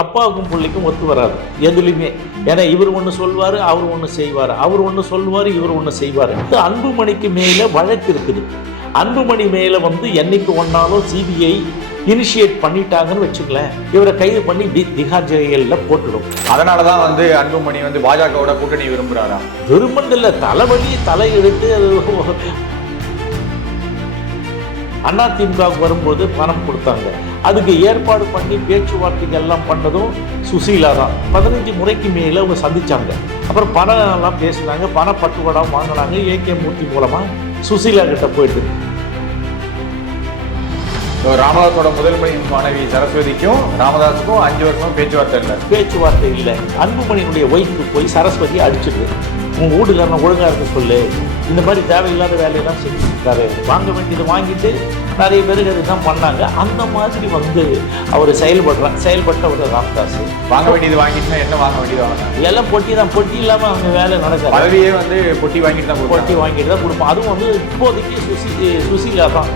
அப்பாவுக்கும் பிள்ளைக்கும் ஒத்து வராது எதுலையுமே. ஏன்னா இவர் ஒன்று சொல்வார், அவர் ஒன்று செய்வார், அவர் ஒன்று சொல்வார், இவர் ஒன்று செய்வார். அன்புமணிக்கு மேலே வழக்கு இருக்குது. அன்புமணி மேலே என்னைக்கு ஒன்னாலும் சிபிஐ இனிஷியேட் பண்ணிட்டாங்கன்னு வச்சுக்கலேன், இவரை கைது பண்ணி திஹார் ஜெயிலில் போட்டுடும். அதனால தான் அன்புமணி பாஜகவோட கூட்டணி விரும்புகிறாரா? விரும்பதில்லை, தலைவலி தலையெடுத்து அது அதிமுகவுக்கு வரும்போது பணம் கொடுத்தாங்க. அதுக்கு ஏற்பாடு பண்ணி பேச்சுவார்த்தைக்கு எல்லாம் பண்ணதும் சுசீலா தான். 15 முறைக்கு மேலே அவங்க சந்திச்சாங்க. அப்புறம் பணம் எல்லாம் பேசினாங்க, பண பட்டுவாடம் வாங்கினாங்க. ஏகே மூர்த்தி மூலமாக சுசீலா கிட்ட போயிட்டு ராமதாஸோட முதல் மனைவி சரஸ்வதிக்கும் ராமதாஸுக்கும் 5 வருஷம் பேச்சுவார்த்தை இல்லை. அன்புமணியினுடைய ஒய்ஃபு போய் சரஸ்வதி அடிச்சுட்டு, உங்கள் வீட்டுக்காரனை ஒழுங்காக இருக்க சொல்லு, இந்த மாதிரி தேவையில்லாத வேலையெல்லாம் செஞ்சுருக்காரு, வாங்க வேண்டியது வாங்கிட்டு நிறைய பேருக்கு அதுதான் பண்ணாங்க. அந்த மாதிரி அவர் செயல்பட்டவர் ராமதாஸ். வாங்க வேண்டியது வாங்கிட்டு என்ன வாங்க வேண்டியது வாங்க எல்லாம் பொட்டி தான். பொட்டி இல்லாமல் அவங்க வேலை நடக்காது. பதவியே பொட்டி வாங்கிட்டு தான் கொடுப்போம். அதுவும் இப்போதைக்கு சுசீலா தான்.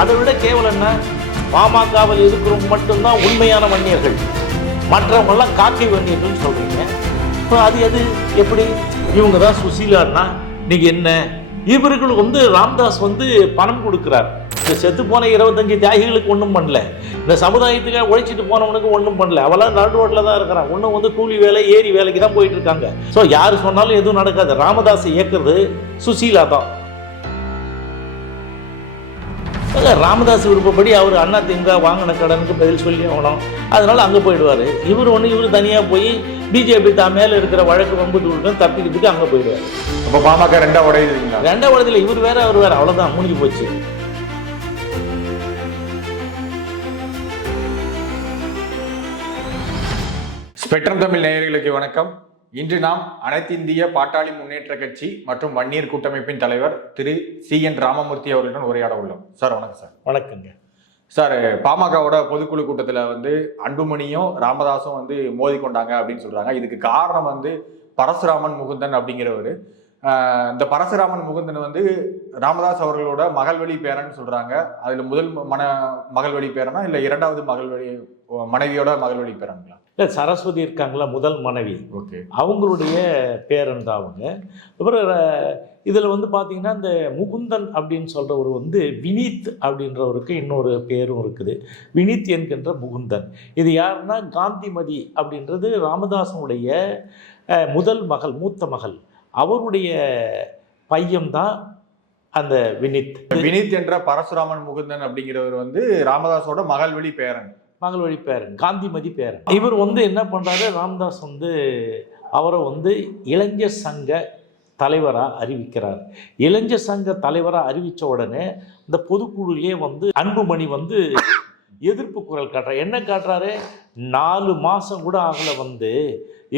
அதை விட கேவலம்னா, பாமகவில் இருக்கிறவங்க மட்டும்தான் உண்மையான வன்னியர்கள், மற்றவங்கெல்லாம் காக்கை வன்னியர்கள் சொல்றீங்க. இப்போ அது எப்படி இவங்க தான் சுசீலான்னா இன்னைக்கு என்ன? இவர்களுக்கு ராமதாஸ் பணம் கொடுக்குறார். இந்த செத்து போன 25 தியாகிகளுக்கு ஒன்றும் பண்ணல, இந்த சமுதாயத்துக்காக உழைச்சிட்டு போனவனுக்கு ஒன்றும் பண்ணல. அவெல்லாம் நடு ரோட்டில் தான் இருக்கிறான். ஒன்றும் கூலி வேலை ஏரி வேலைக்கு தான் போயிட்டு இருக்காங்க. ஸோ யார் சொன்னாலும் எதுவும் நடக்காது. ராமதாஸை இயக்குறது சுசீலா தான். ராமதாஸ் விருப்பப்படி அவர் அதிமுக வாங்கின கடனுக்கு பதில் சொல்லி ஆகணும். அதனால அங்கே போயிடுவார். இவர் தனியாக போய் பிஜேபி தான் மேலே இருக்கிற வழக்கு தப்பிக்கிறதுக்கு அங்கே போயிடுவார். அப்போ பாமக ரெண்டா உடையதில்லை. இவர் வேற அவர் வேற, அவ்வளோதான், முடிஞ்சு போச்சு. ஸ்பெக்ட்ரம் தமிழ் நேயர்களுக்கு வணக்கம். இன்று நாம் அனைத்து இந்திய பாட்டாளி முன்னேற்ற கட்சி மற்றும் வன்னியர் கூட்டமைப்பின் தலைவர் திரு CN ராமமூர்த்தி அவர்களுடன் உரையாட உள்ளோம். சார் வணக்கம். சார் வணக்கங்க. சார், பாமகவோட பொதுக்குழு கூட்டத்தில் அன்புமணியும் ராமதாஸும் மோதி கொண்டாங்க அப்படின்னு சொல்றாங்க. இதுக்கு காரணம் பரசுராமன் முகுந்தன் அப்படிங்கிறவர். இந்த பரசுராமன் முகுந்தன் ராமதாஸ் அவர்களோட மகள்வழி பேரன்னு சொல்றாங்க. அதுல முதல் மகள்வழி பேரனா இல்லை இரண்டாவது மனைவியோட மகள்வழி பேரன்களா? இல்லை, சரஸ்வதி இருக்காங்களா முதல் மனைவி. ஓகே, அவங்களுடைய பேரன் தான் அவங்க. அப்புறம் இதில் பார்த்தீங்கன்னா இந்த முகுந்தன் அப்படின்னு சொல்கிறவர் வினீத் அப்படின்றவருக்கு இன்னொரு பேரும் இருக்குது, வினீத் என்கின்ற முகுந்தன். இது யாருன்னா காந்திமதி அப்படின்றது ராமதாசனுடைய முதல் மகள், மூத்த மகள். அவருடைய பையன்தான் அந்த வினீத். வினீத் என்ற பரசுராமன் முகுந்தன் அப்படிங்கிறவர் ராமதாஸோட மகள்வழி பேரன் காந்திமதி பேரன். இவர் என்ன பண்றாரு, ராமதாஸ் அவரை இளைஞர் சங்க தலைவராக அறிவிக்கிறார். இளைஞர் சங்க தலைவராக அறிவித்த உடனே இந்த பொதுக்குழுலே அன்புமணி எதிர்ப்பு குரல் காட்டுறாரு. என்ன காட்டுறாரு, 4 மாதம் கூட ஆகலை.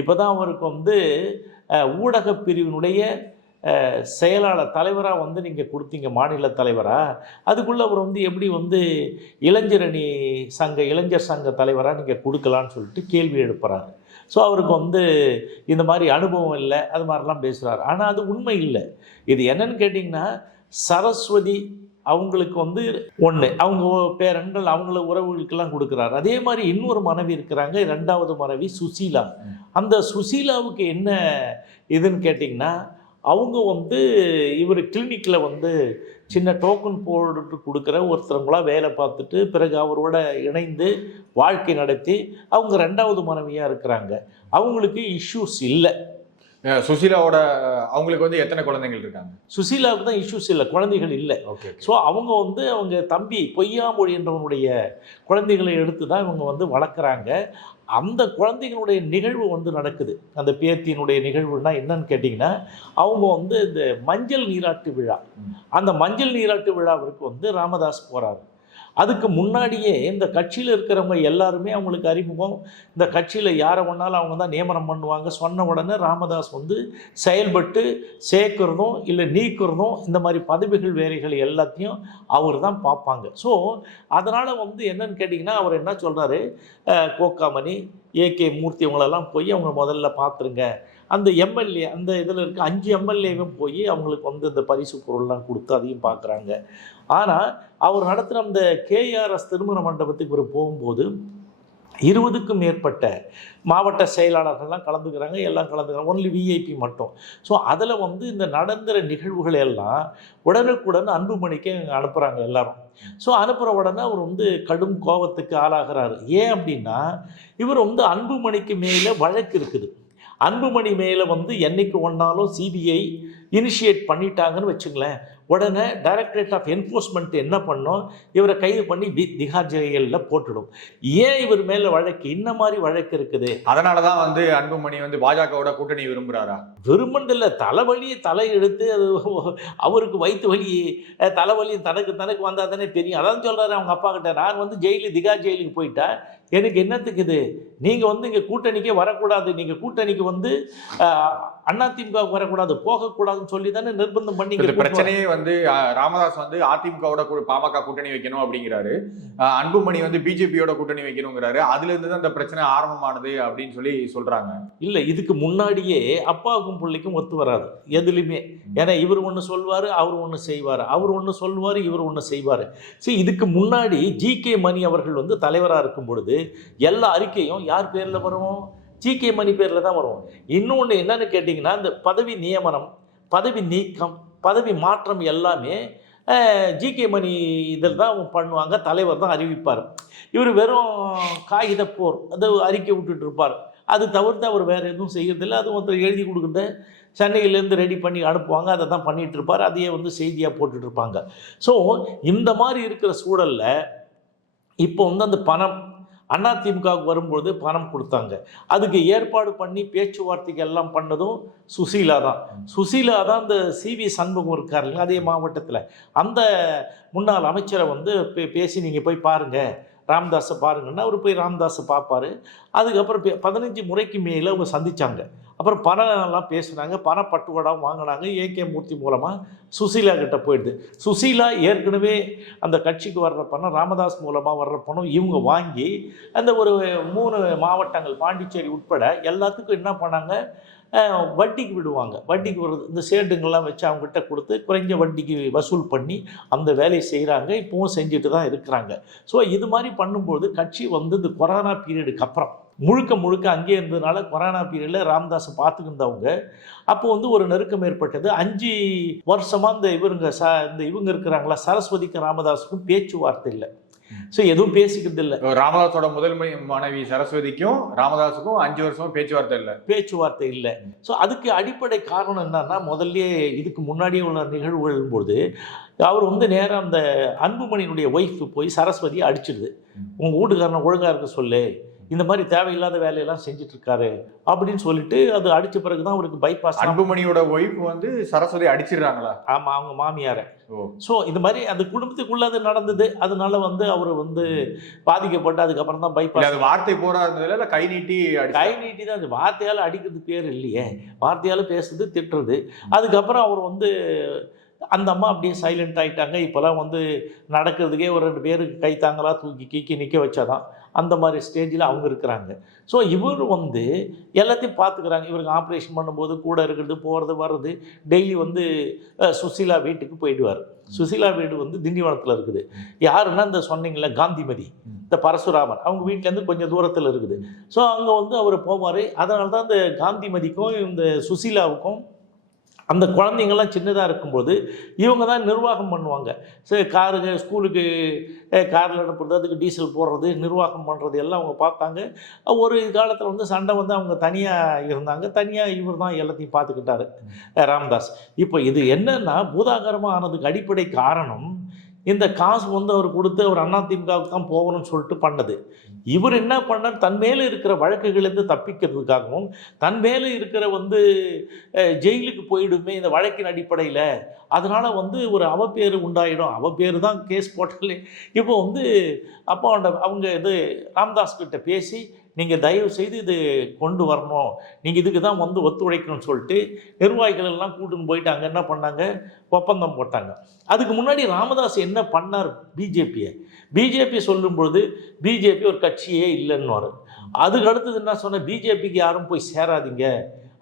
இப்போதான் அவருக்கு ஊடக பிரிவினுடைய செயலாளர் தலைவராக நீங்கள் கொடுத்தீங்க, மாநில தலைவராக. அதுக்குள்ளே அவர் எப்படி இளைஞர் சங்க தலைவராக நீங்கள் கொடுக்கலான்னு சொல்லிட்டு கேள்வி எழுப்புறாரு. ஸோ அவருக்கு இந்த மாதிரி அனுபவம் இல்லை, அது மாதிரிலாம் பேசுகிறார். ஆனால் அது உண்மை இல்லை. இது என்னன்னு கேட்டிங்கன்னா, சரஸ்வதி அவங்களுக்கு ஒன்று, அவங்க பேரன்கள் அவங்கள உறவுகளுக்கெல்லாம் கொடுக்குறாரு. அதே மாதிரி இன்னொரு மனைவி இருக்கிறாங்க, 2வது மனைவி சுசீலா. அந்த சுசீலாவுக்கு என்ன இதுன்னு கேட்டிங்கன்னா, அவங்க இவர் கிளினிக்கில் சின்ன டோக்கன் போட்டு கொடுக்குற ஒருத்தவங்களா வேலை பார்த்துட்டு பிறகு அவரோட இணைந்து வாழ்க்கை நடத்தி அவங்க 2வது மனைவியாக இருக்கிறாங்க. அவங்களுக்கு இஷ்யூஸ் இல்லை. சுசீலாவோட அவங்களுக்கு எத்தனை குழந்தைகள் இருக்காங்க? சுசீலாவுக்கு தான் இஷ்யூஸ் இல்லை, குழந்தைகள் இல்லை. ஓகே. ஸோ அவங்க அவங்க தம்பி பொய்யாமொழி என்றவனுடைய குழந்தைகளை எடுத்து தான் இவங்க வளர்க்குறாங்க. அந்த குழந்தைகளுடைய நிகழ்வு நடக்குது. அந்த பேத்தியினுடைய நிகழ்வுனா என்னன்னு கேட்டிங்கன்னா, அவங்க இந்த மஞ்சள் நீராட்டு விழா, அந்த மஞ்சள் நீராட்டு விழாவிற்கு ராமதாஸ் போகிறாரு. அதுக்கு முன்னாடியே இந்த கட்சியில் இருக்கிறவங்க எல்லாருமே அவங்களுக்கு அறிமுகம். இந்த கட்சியில் யாரை வேணாலும் அவங்க தான் நியமனம் பண்ணுவாங்க. சொன்ன உடனே ராமதாஸ் செயல்பட்டு சேர்க்கிறதும் இல்லை நீக்கிறதும், இந்த மாதிரி பதவிகள் வேலைகள் எல்லாத்தையும் அவர் தான் பார்ப்பாங்க. ஸோ அதனால் என்னன்னு கேட்டிங்கன்னா, அவர் என்ன சொல்கிறாரு, கோக்காமணி, ஏகே மூர்த்தி இவங்களெல்லாம் போய் அவங்க முதல்ல பார்த்துருங்க. அந்த எம்எல்ஏ, அந்த இதில் இருக்க 5 எம்எல்ஏவும் போய் அவங்களுக்கு இந்த பரிசு பொருள்லாம் கொடுத்து அதையும் பார்க்குறாங்க. ஆனால் அவர் நடத்துகிற அந்த KRS திருமண மண்டபத்துக்கு இவர் போகும்போது 20க்கும் மேற்பட்ட மாவட்ட செயலாளர்கள்லாம் கலந்துக்கிறாங்க, எல்லாம் கலந்துக்கிறாங்க, ஒன்லி விஐபி மட்டும். ஸோ அதில் வந்து இந்த நடந்துற நிகழ்வுகள் எல்லாம் உடனுக்குடன் அன்புமணிக்கு அனுப்புகிறாங்க எல்லாரும். ஸோ அனுப்புகிற உடனே அவர் வந்து கடும் கோபத்துக்கு ஆளாகிறாரு. ஏன் அப்படின்னா, இவர் வந்து அன்புமணிக்கு மேலே வழக்கு இருக்குது. அன்புமணி மேலே வந்து என்னைக்கு ஒன்றாலும் சிபிஐ இனிஷியேட் பண்ணிட்டாங்கன்னு வச்சுங்களேன், உடனே டைரக்டரேட் ஆஃப் என்ஃபோர்ஸ்மெண்ட் என்ன பண்ணும், இவரை கைது பண்ணி திஹார் ஜெயிலில் போட்டுடும். ஏன் இவர் மேலே வழக்கு, இந்த மாதிரி வழக்கு இருக்குது. அதனால தான் வந்து அன்புமணி வந்து பாஜகவோட கூட்டணி விரும்புகிறாரா? விரும்பண்டில்லை, தலைவலி தலை எடுத்து அது அவருக்கு வயிற்று வலி தலைவலி தனக்கு வந்தால் தானே தெரியும். அதான் சொல்கிறாரு அவங்க அப்பா கிட்ட, நான் வந்து திஹார் ஜெயிலுக்கு போயிட்டா எனக்கு என்னத்துக்கு இது, நீங்கள் வந்து இங்கே கூட்டணிக்கே வரக்கூடாது, நீங்கள் கூட்டணிக்கு வந்து அதிமுக வரக்கூடாது, போகக்கூடாதுன்னு சொல்லி தானே நிர்பந்தம் பண்ணி. பிரச்சனையே வந்து ராமதாஸ் வந்து அதிமுகவோட பாமக கூட்டணி வைக்கணும் அப்படிங்கிறாரு, அன்புமணி வந்து பிஜேபியோட கூட்டணி வைக்கணுங்கிறாரு. அதுல இருந்து தான் இந்த பிரச்சனை ஆரம்பமானது அப்படின்னு சொல்லி சொல்றாங்க. இல்லை, இதுக்கு முன்னாடியே அப்பாவுக்கும் பிள்ளைக்கும் ஒத்து வராது எதுலையுமே. ஏன்னா இவர் ஒன்று சொல்வார், அவர் ஒன்று செய்வார், அவர் ஒன்று சொல்வார், இவர் ஒன்று செய்வார். சரி, இதுக்கு முன்னாடி ஜி.கே. மணி அவர்கள் வந்து தலைவராக இருக்கும் பொழுது எல்லா அறிக்கையும் யார் பேரில் வரும், ஜி.கே. மணி பேரில் தான் வரும். இன்னொன்று என்னன்னு கேட்டிங்கன்னா, இந்த பதவி நியமனம், பதவி நீக்கம், பதவி மாற்றம் எல்லாமே ஜி.கே. மணி இதில் தான் பண்ணுவாங்க, தலைவர் தான் அறிவிப்பார். இவர் வெறும் காகித போர் அதை அறிக்கை விட்டுட்டு இருப்பார். அது தவிர்த்து அவர் வேறு எதுவும் செய்யறதில்லை. அது ஒருத்தர் எழுதி கொடுக்குறத சென்னையிலேருந்து ரெடி பண்ணி அனுப்புவாங்க, அதை தான் பண்ணிகிட்டு இருப்பார். அதையே வந்து செய்தியாக போட்டுட்ருப்பாங்க. ஸோ இந்த மாதிரி இருக்கிற சூழலில் இப்போ வந்து அந்த பணம் அதிமுகவுக்கு வரும்பொழுது பணம் கொடுத்தாங்க. அதுக்கு ஏற்பாடு பண்ணி பேச்சுவார்த்தைக்கு எல்லாம் பண்ணதும் சுசீலா தான். சுசீலா தான் இந்த சிவி சண்முகம் இருக்காருங்க அதே மாவட்டத்தில், அந்த முன்னாள் அமைச்சரை வந்து பேசி நீங்கள் போய் பாருங்கள், ராமதாஸை பாருங்கன்னா அவர் போய் ராமதாஸை பார்ப்பார். அதுக்கப்புறம் 15 முறைக்கு மேலே அவங்க சந்தித்தாங்க. அப்புறம் பணம்லாம் பேசுனாங்க, பணப்பட்டுவாடாவும் வாங்கினாங்க. ஏகே மூர்த்தி மூலமாக சுசீலா கிட்ட போயிடுது. சுசீலா ஏற்கனவே அந்த கட்சிக்கு வர்ற பணம், ராமதாஸ் மூலமாக வர்ற பணம் இவங்க வாங்கி அந்த ஒரு 3 மாவட்டங்கள் பாண்டிச்சேரி உட்பட எல்லாத்துக்கும் என்ன பண்ணாங்க, வட்டிக்கு விடுவாங்க. வட்டிக்கு வருது இந்த சேட்டுங்கள்லாம் வச்சு அவங்ககிட்ட கொடுத்து குறைஞ்ச வட்டிக்கு வசூல் பண்ணி அந்த வேலையை செய்கிறாங்க. இப்போவும் செஞ்சுட்டு தான் இருக்கிறாங்க. ஸோ இது மாதிரி பண்ணும்போது கட்சி வந்து இந்த கொரோனா பீரியடுக்கு அப்புறம் முழுக்க அங்கே இருந்ததுனால கொரோனா பீரியடில் ராமதாஸை பார்த்துக்கிட்டவங்க அப்போ வந்து ஒரு நெருக்கம் ஏற்பட்டது. 5 வருஷமாக இந்த இவங்க இருக்கிறாங்களா, சரஸ்வதிக்கும் ராமதாஸுக்கும் பேச்சுவார்த்தை இல்லை. ஸோ எதுவும் பேசிக்கிறது இல்லை. ராமதாஸோட முதல் மனைவி சரஸ்வதிக்கும் ராமதாஸுக்கும் 5 வருஷமா பேச்சுவார்த்தை இல்லை. ஸோ அதுக்கு அடிப்படை காரணம் என்னன்னா, முதல்ல இதுக்கு முன்னாடியே உள்ள நிகழ்வுகள் போது அவர் வந்து நேராக அந்த அன்புமணியினுடைய ஒய்ஃபு போய் சரஸ்வதியை அடிச்சிடுது. உங்கள் வீட்டுக்காரனை ஒழுங்காக இருக்க சொல்லு, இந்த மாதிரி தேவையில்லாத வேலையெல்லாம் செஞ்சுட்டு இருக்காரு அப்படின்னு சொல்லிட்டு அது அடித்த பிறகு தான் அவருக்கு பைபாஸ். அன்புமணியோட ஒய்ஃப் வந்து சரஸ்வதி அடிச்சிடுறாங்களா? ஆமாம், அவங்க மாமியாரை. ஸோ இந்த மாதிரி அந்த குடும்பத்துக்குள்ள அது நடந்தது. அதனால வந்து அவர் வந்து பாதிக்கப்பட்டு அதுக்கப்புறம் தான் பைபாஸ். அது வார்த்தை போரா இருந்ததுல கை நீட்டி தான். அது வார்த்தையால் அடிக்கிறது பேர் இல்லையே, வார்த்தையால் பேசுறது திட்டுறது. அதுக்கப்புறம் அவர் வந்து அந்த அம்மா அப்படியே சைலண்ட் ஆகிட்டாங்க. இப்போலாம் வந்து நடக்கிறதுக்கே ஒரு 2 பேருக்கு கை தாங்களா தூக்கி நிற்க வச்சாதான் அந்த மாதிரி ஸ்டேஜில் அவங்க இருக்கிறாங்க. ஸோ இவர் வந்து எல்லாத்தையும் பார்த்துக்கிறாங்க. இவருக்கு ஆப்ரேஷன் பண்ணும்போது கூட இருக்கிறது, போகிறது வர்றது. டெய்லி வந்து சுசீலா வீட்டுக்கு போயிடுவார். சுசீலா வீடு வந்து திண்டிவனத்தில் இருக்குது. யாருன்னா இந்த சொன்னீங்களே காந்திமதி, இந்த பரசுராமன் அவங்க வீட்டிலேருந்து கொஞ்சம் தூரத்தில் இருக்குது. ஸோ அங்கே வந்து அவர் போவார். அதனால தான் இந்த காந்திமதிக்கும் இந்த சுசீலாவுக்கும் அந்த குழந்தைங்கள்லாம் சின்னதாக இருக்கும்போது இவங்க தான் நிர்வாகம் பண்ணுவாங்க. சரி, காருங்க ஸ்கூலுக்கு காரில் அனுப்புறது, அதுக்கு டீசல் போடுறது, நிர்வாகம் பண்ணுறது எல்லாம் அவங்க பார்த்தாங்க. ஒரு காலத்தில் வந்து சண்டை வந்து அவங்க தனியாக இருந்தாங்க. தனியாக இவர் தான் எல்லாத்தையும் பார்த்துக்கிட்டாரு ராமதாஸ். இப்போ இது என்னன்னா பூதாகரமாக ஆனதுக்கு அடிப்படை காரணம் இந்த காசு வந்து அவர் கொடுத்து அவர் அதிமுகவுக்கு தான் போகணும்னு சொல்லிட்டு பண்ணது. இவர் என்ன பண்ணார், தன் மேலே இருக்கிற வழக்குகளிலிருந்து தப்பிக்கிறதுக்காகவும், தன் மேலே இருக்கிற வந்து ஜெயிலுக்கு போயிடுமே இந்த வழக்கின் அடிப்படையில், அதனால் வந்து ஒரு அவப்பேர் உண்டாயிடும். அவப்பேர் தான் கேஸ் போட்டாலே. இப்போ வந்து அப்போ அவங்க இது ராமதாஸ் கிட்ட பேசி, நீங்கள் தயவு செய்து இது கொண்டு வரணும், நீங்கள் இதுக்கு தான் வந்து ஒத்துழைக்கணும்னு சொல்லிட்டு நிர்வாகிகள் எல்லாம் கூட்டுன்னு போயிட்டு அங்கே என்ன பண்ணாங்க, ஒப்பந்தம் போட்டாங்க. அதுக்கு முன்னாடி ராமதாஸ் என்ன பண்ணார், பிஜேபி சொல்லும்பொழுது பிஜேபி ஒரு கட்சியே இல்லைன்னு. அதுக்கு அடுத்தது என்ன சொன்ன, பிஜேபிக்கு யாரும் போய் சேராதீங்க,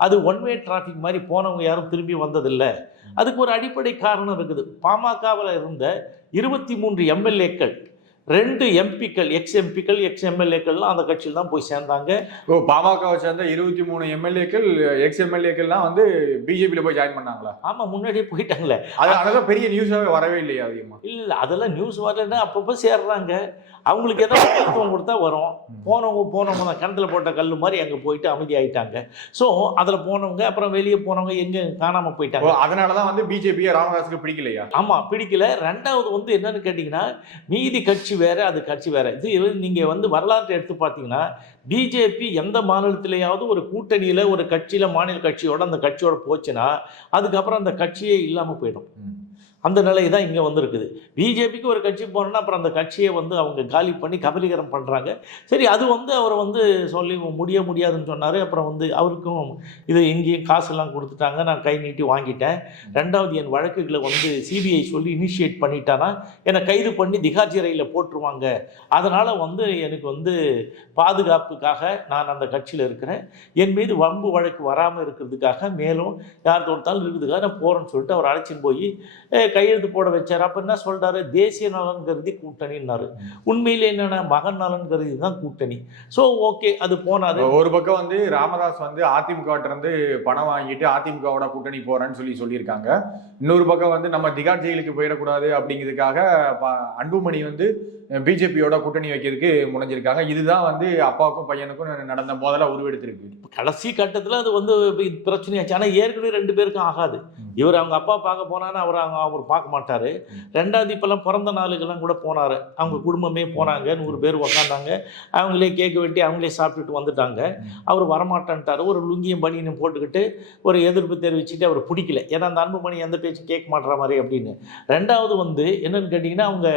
அது ஒன்வே டிராஃபிக் மாதிரி போனவங்க யாரும் திரும்பி வந்ததில்லை. அதுக்கு ஒரு அடிப்படை காரணம் இருக்குது. பாமகவில் இருந்த 23 எம்எல்ஏக்கள் 2 எம்பிக்கள் எக்ஸ் எம்எல்ஏக்கள்லாம் அந்த கட்சியில் தான் போய் சேர்ந்தாங்க. பாமகவை சேர்ந்த 23 எம்எல்ஏக்கள் எக்ஸ் எம்எல்ஏக்கள்லாம் வந்து பிஜேபியில் போய் ஜாயின் பண்ணாங்களா? ஆமாம், முன்னாடியே போயிட்டாங்களே. அதெல்லாம் பெரிய நியூஸாகவே வரவே இல்லையா அதிகமாக? இல்லை, அதெல்லாம் நியூஸ் வரலன்னா அப்பப்போ சேர்றாங்க. அவங்களுக்கு ஏதாவது முக்கியத்துவம் கொடுத்தா வரும். போனவங்க தான் கிணத்துல போட்ட கல் மாதிரி அங்கே போயிட்டு அமைதியாகிட்டாங்க. ஸோ அதில் போனவங்க அப்புறம் வெளியே போனவங்க எங்கே காணாமல் போயிட்டாங்க. அதனால தான் வந்து பிஜேபியை ராமதாஸுக்கு பிடிக்கலையா? ஆமாம், பிடிக்கல. ரெண்டாவது வந்து என்னன்னு கேட்டிங்கன்னா, மீதி கட்சி வேறு, அது கட்சி வேறு. இது நீங்கள் வந்து வரலாற்றை எடுத்து பார்த்தீங்கன்னா, பிஜேபி எந்த மாநிலத்திலேயாவது ஒரு கூட்டணியில் ஒரு கட்சியில் மாநில கட்சியோட அந்த கட்சியோட போச்சுன்னா அதுக்கப்புறம் அந்த கட்சியே இல்லாமல் போயிடும். அந்த நிலை தான் இங்கே வந்திருக்குது. பிஜேபிக்கு ஒரு கட்சி போனோன்னா அப்புறம் அந்த கட்சியை வந்து அவங்க காலி பண்ணி கபலீகரம் பண்ணுறாங்க. சரி, அது வந்து அவரை வந்து சொல்லி முடியாதுன்னு சொன்னார். அப்புறம் வந்து அவருக்கும் இது எங்கேயும் காசெல்லாம் கொடுத்துட்டாங்க, நான் கை நீட்டி வாங்கிட்டேன். ரெண்டாவது என் வழக்குகளை வந்து சிபிஐ சொல்லி இனிஷியேட் பண்ணிட்டானா என்னை கைது பண்ணி திகார் சிறையில் போட்டுருவாங்க. அதனால் வந்து எனக்கு வந்து பாதுகாப்புக்காக நான் அந்த கட்சியில் இருக்கிறேன். என் மீது வம்பு வழக்கு வராமல் இருக்கிறதுக்காக, மேலும் யார் தோட்டாலும் இருக்கிறதுக்காக நான் போகிறேன்னு சொல்லிட்டு அவர் அழைச்சின்னு போய் கையெழுத்து போட வச்சார். அப்போ என்ன சொல்கிறாரு, தேசிய நலன் கருதி கூட்டணின்னாரு. உண்மையிலே என்னென்ன மகன் நலன் கருதி தான் கூட்டணி. ஸோ ஓகே, அது போனார். ஒரு பக்கம் வந்து ராமதாஸ் வந்து அதிமுகவிலிருந்து பணம் வாங்கிட்டு அதிமுகவோட கூட்டணி போகிறேன்னு சொல்லியிருக்காங்க. இன்னொரு பக்கம் வந்து நம்ம திகார் ஜெயிலுக்கு போயிடக்கூடாது அப்படிங்கிறதுக்காக அன்புமணி வந்து பிஜேபியோட கூட்டணி வைக்கிறதுக்கு முனைஞ்சிருக்காங்க. இதுதான் வந்து அப்பாவுக்கும் பையனுக்கும் நடந்த மோதலா உருவெடுத்திருக்கு. கடைசி கட்டத்தில் அது வந்து பிரச்சனையாச்சு. ஆனால் ஏற்கனவே 2 பேருக்கும் ஆகாது. இவர் அவங்க அப்பா பார்க்க போனான்னு அவர் பார்க்க மாட்டார். ரெண்டாவது இப்போல்லாம் பிறந்த நாளுக்கெல்லாம் கூட போனார். அவங்க குடும்பமே போனாங்க, 100 பேர் உக்காந்தாங்க. அவங்களே கேட்க வெட்டி அவங்களே சாப்பிட்டுட்டு வந்துட்டாங்க. அவர் வரமாட்டான்ட்டார். ஒரு லுங்கியும் பனியனும் போட்டுக்கிட்டு ஒரு எதிர்ப்பு தெரிவிச்சுட்டு அவர் பிடிக்கல. ஏன்னா அந்த அன்புமணி எந்த பேச்சு கேட்க மாட்டுற மாதிரி அப்படின்னு. ரெண்டாவது வந்து என்னன்னு கேட்டிங்கன்னா, அவங்க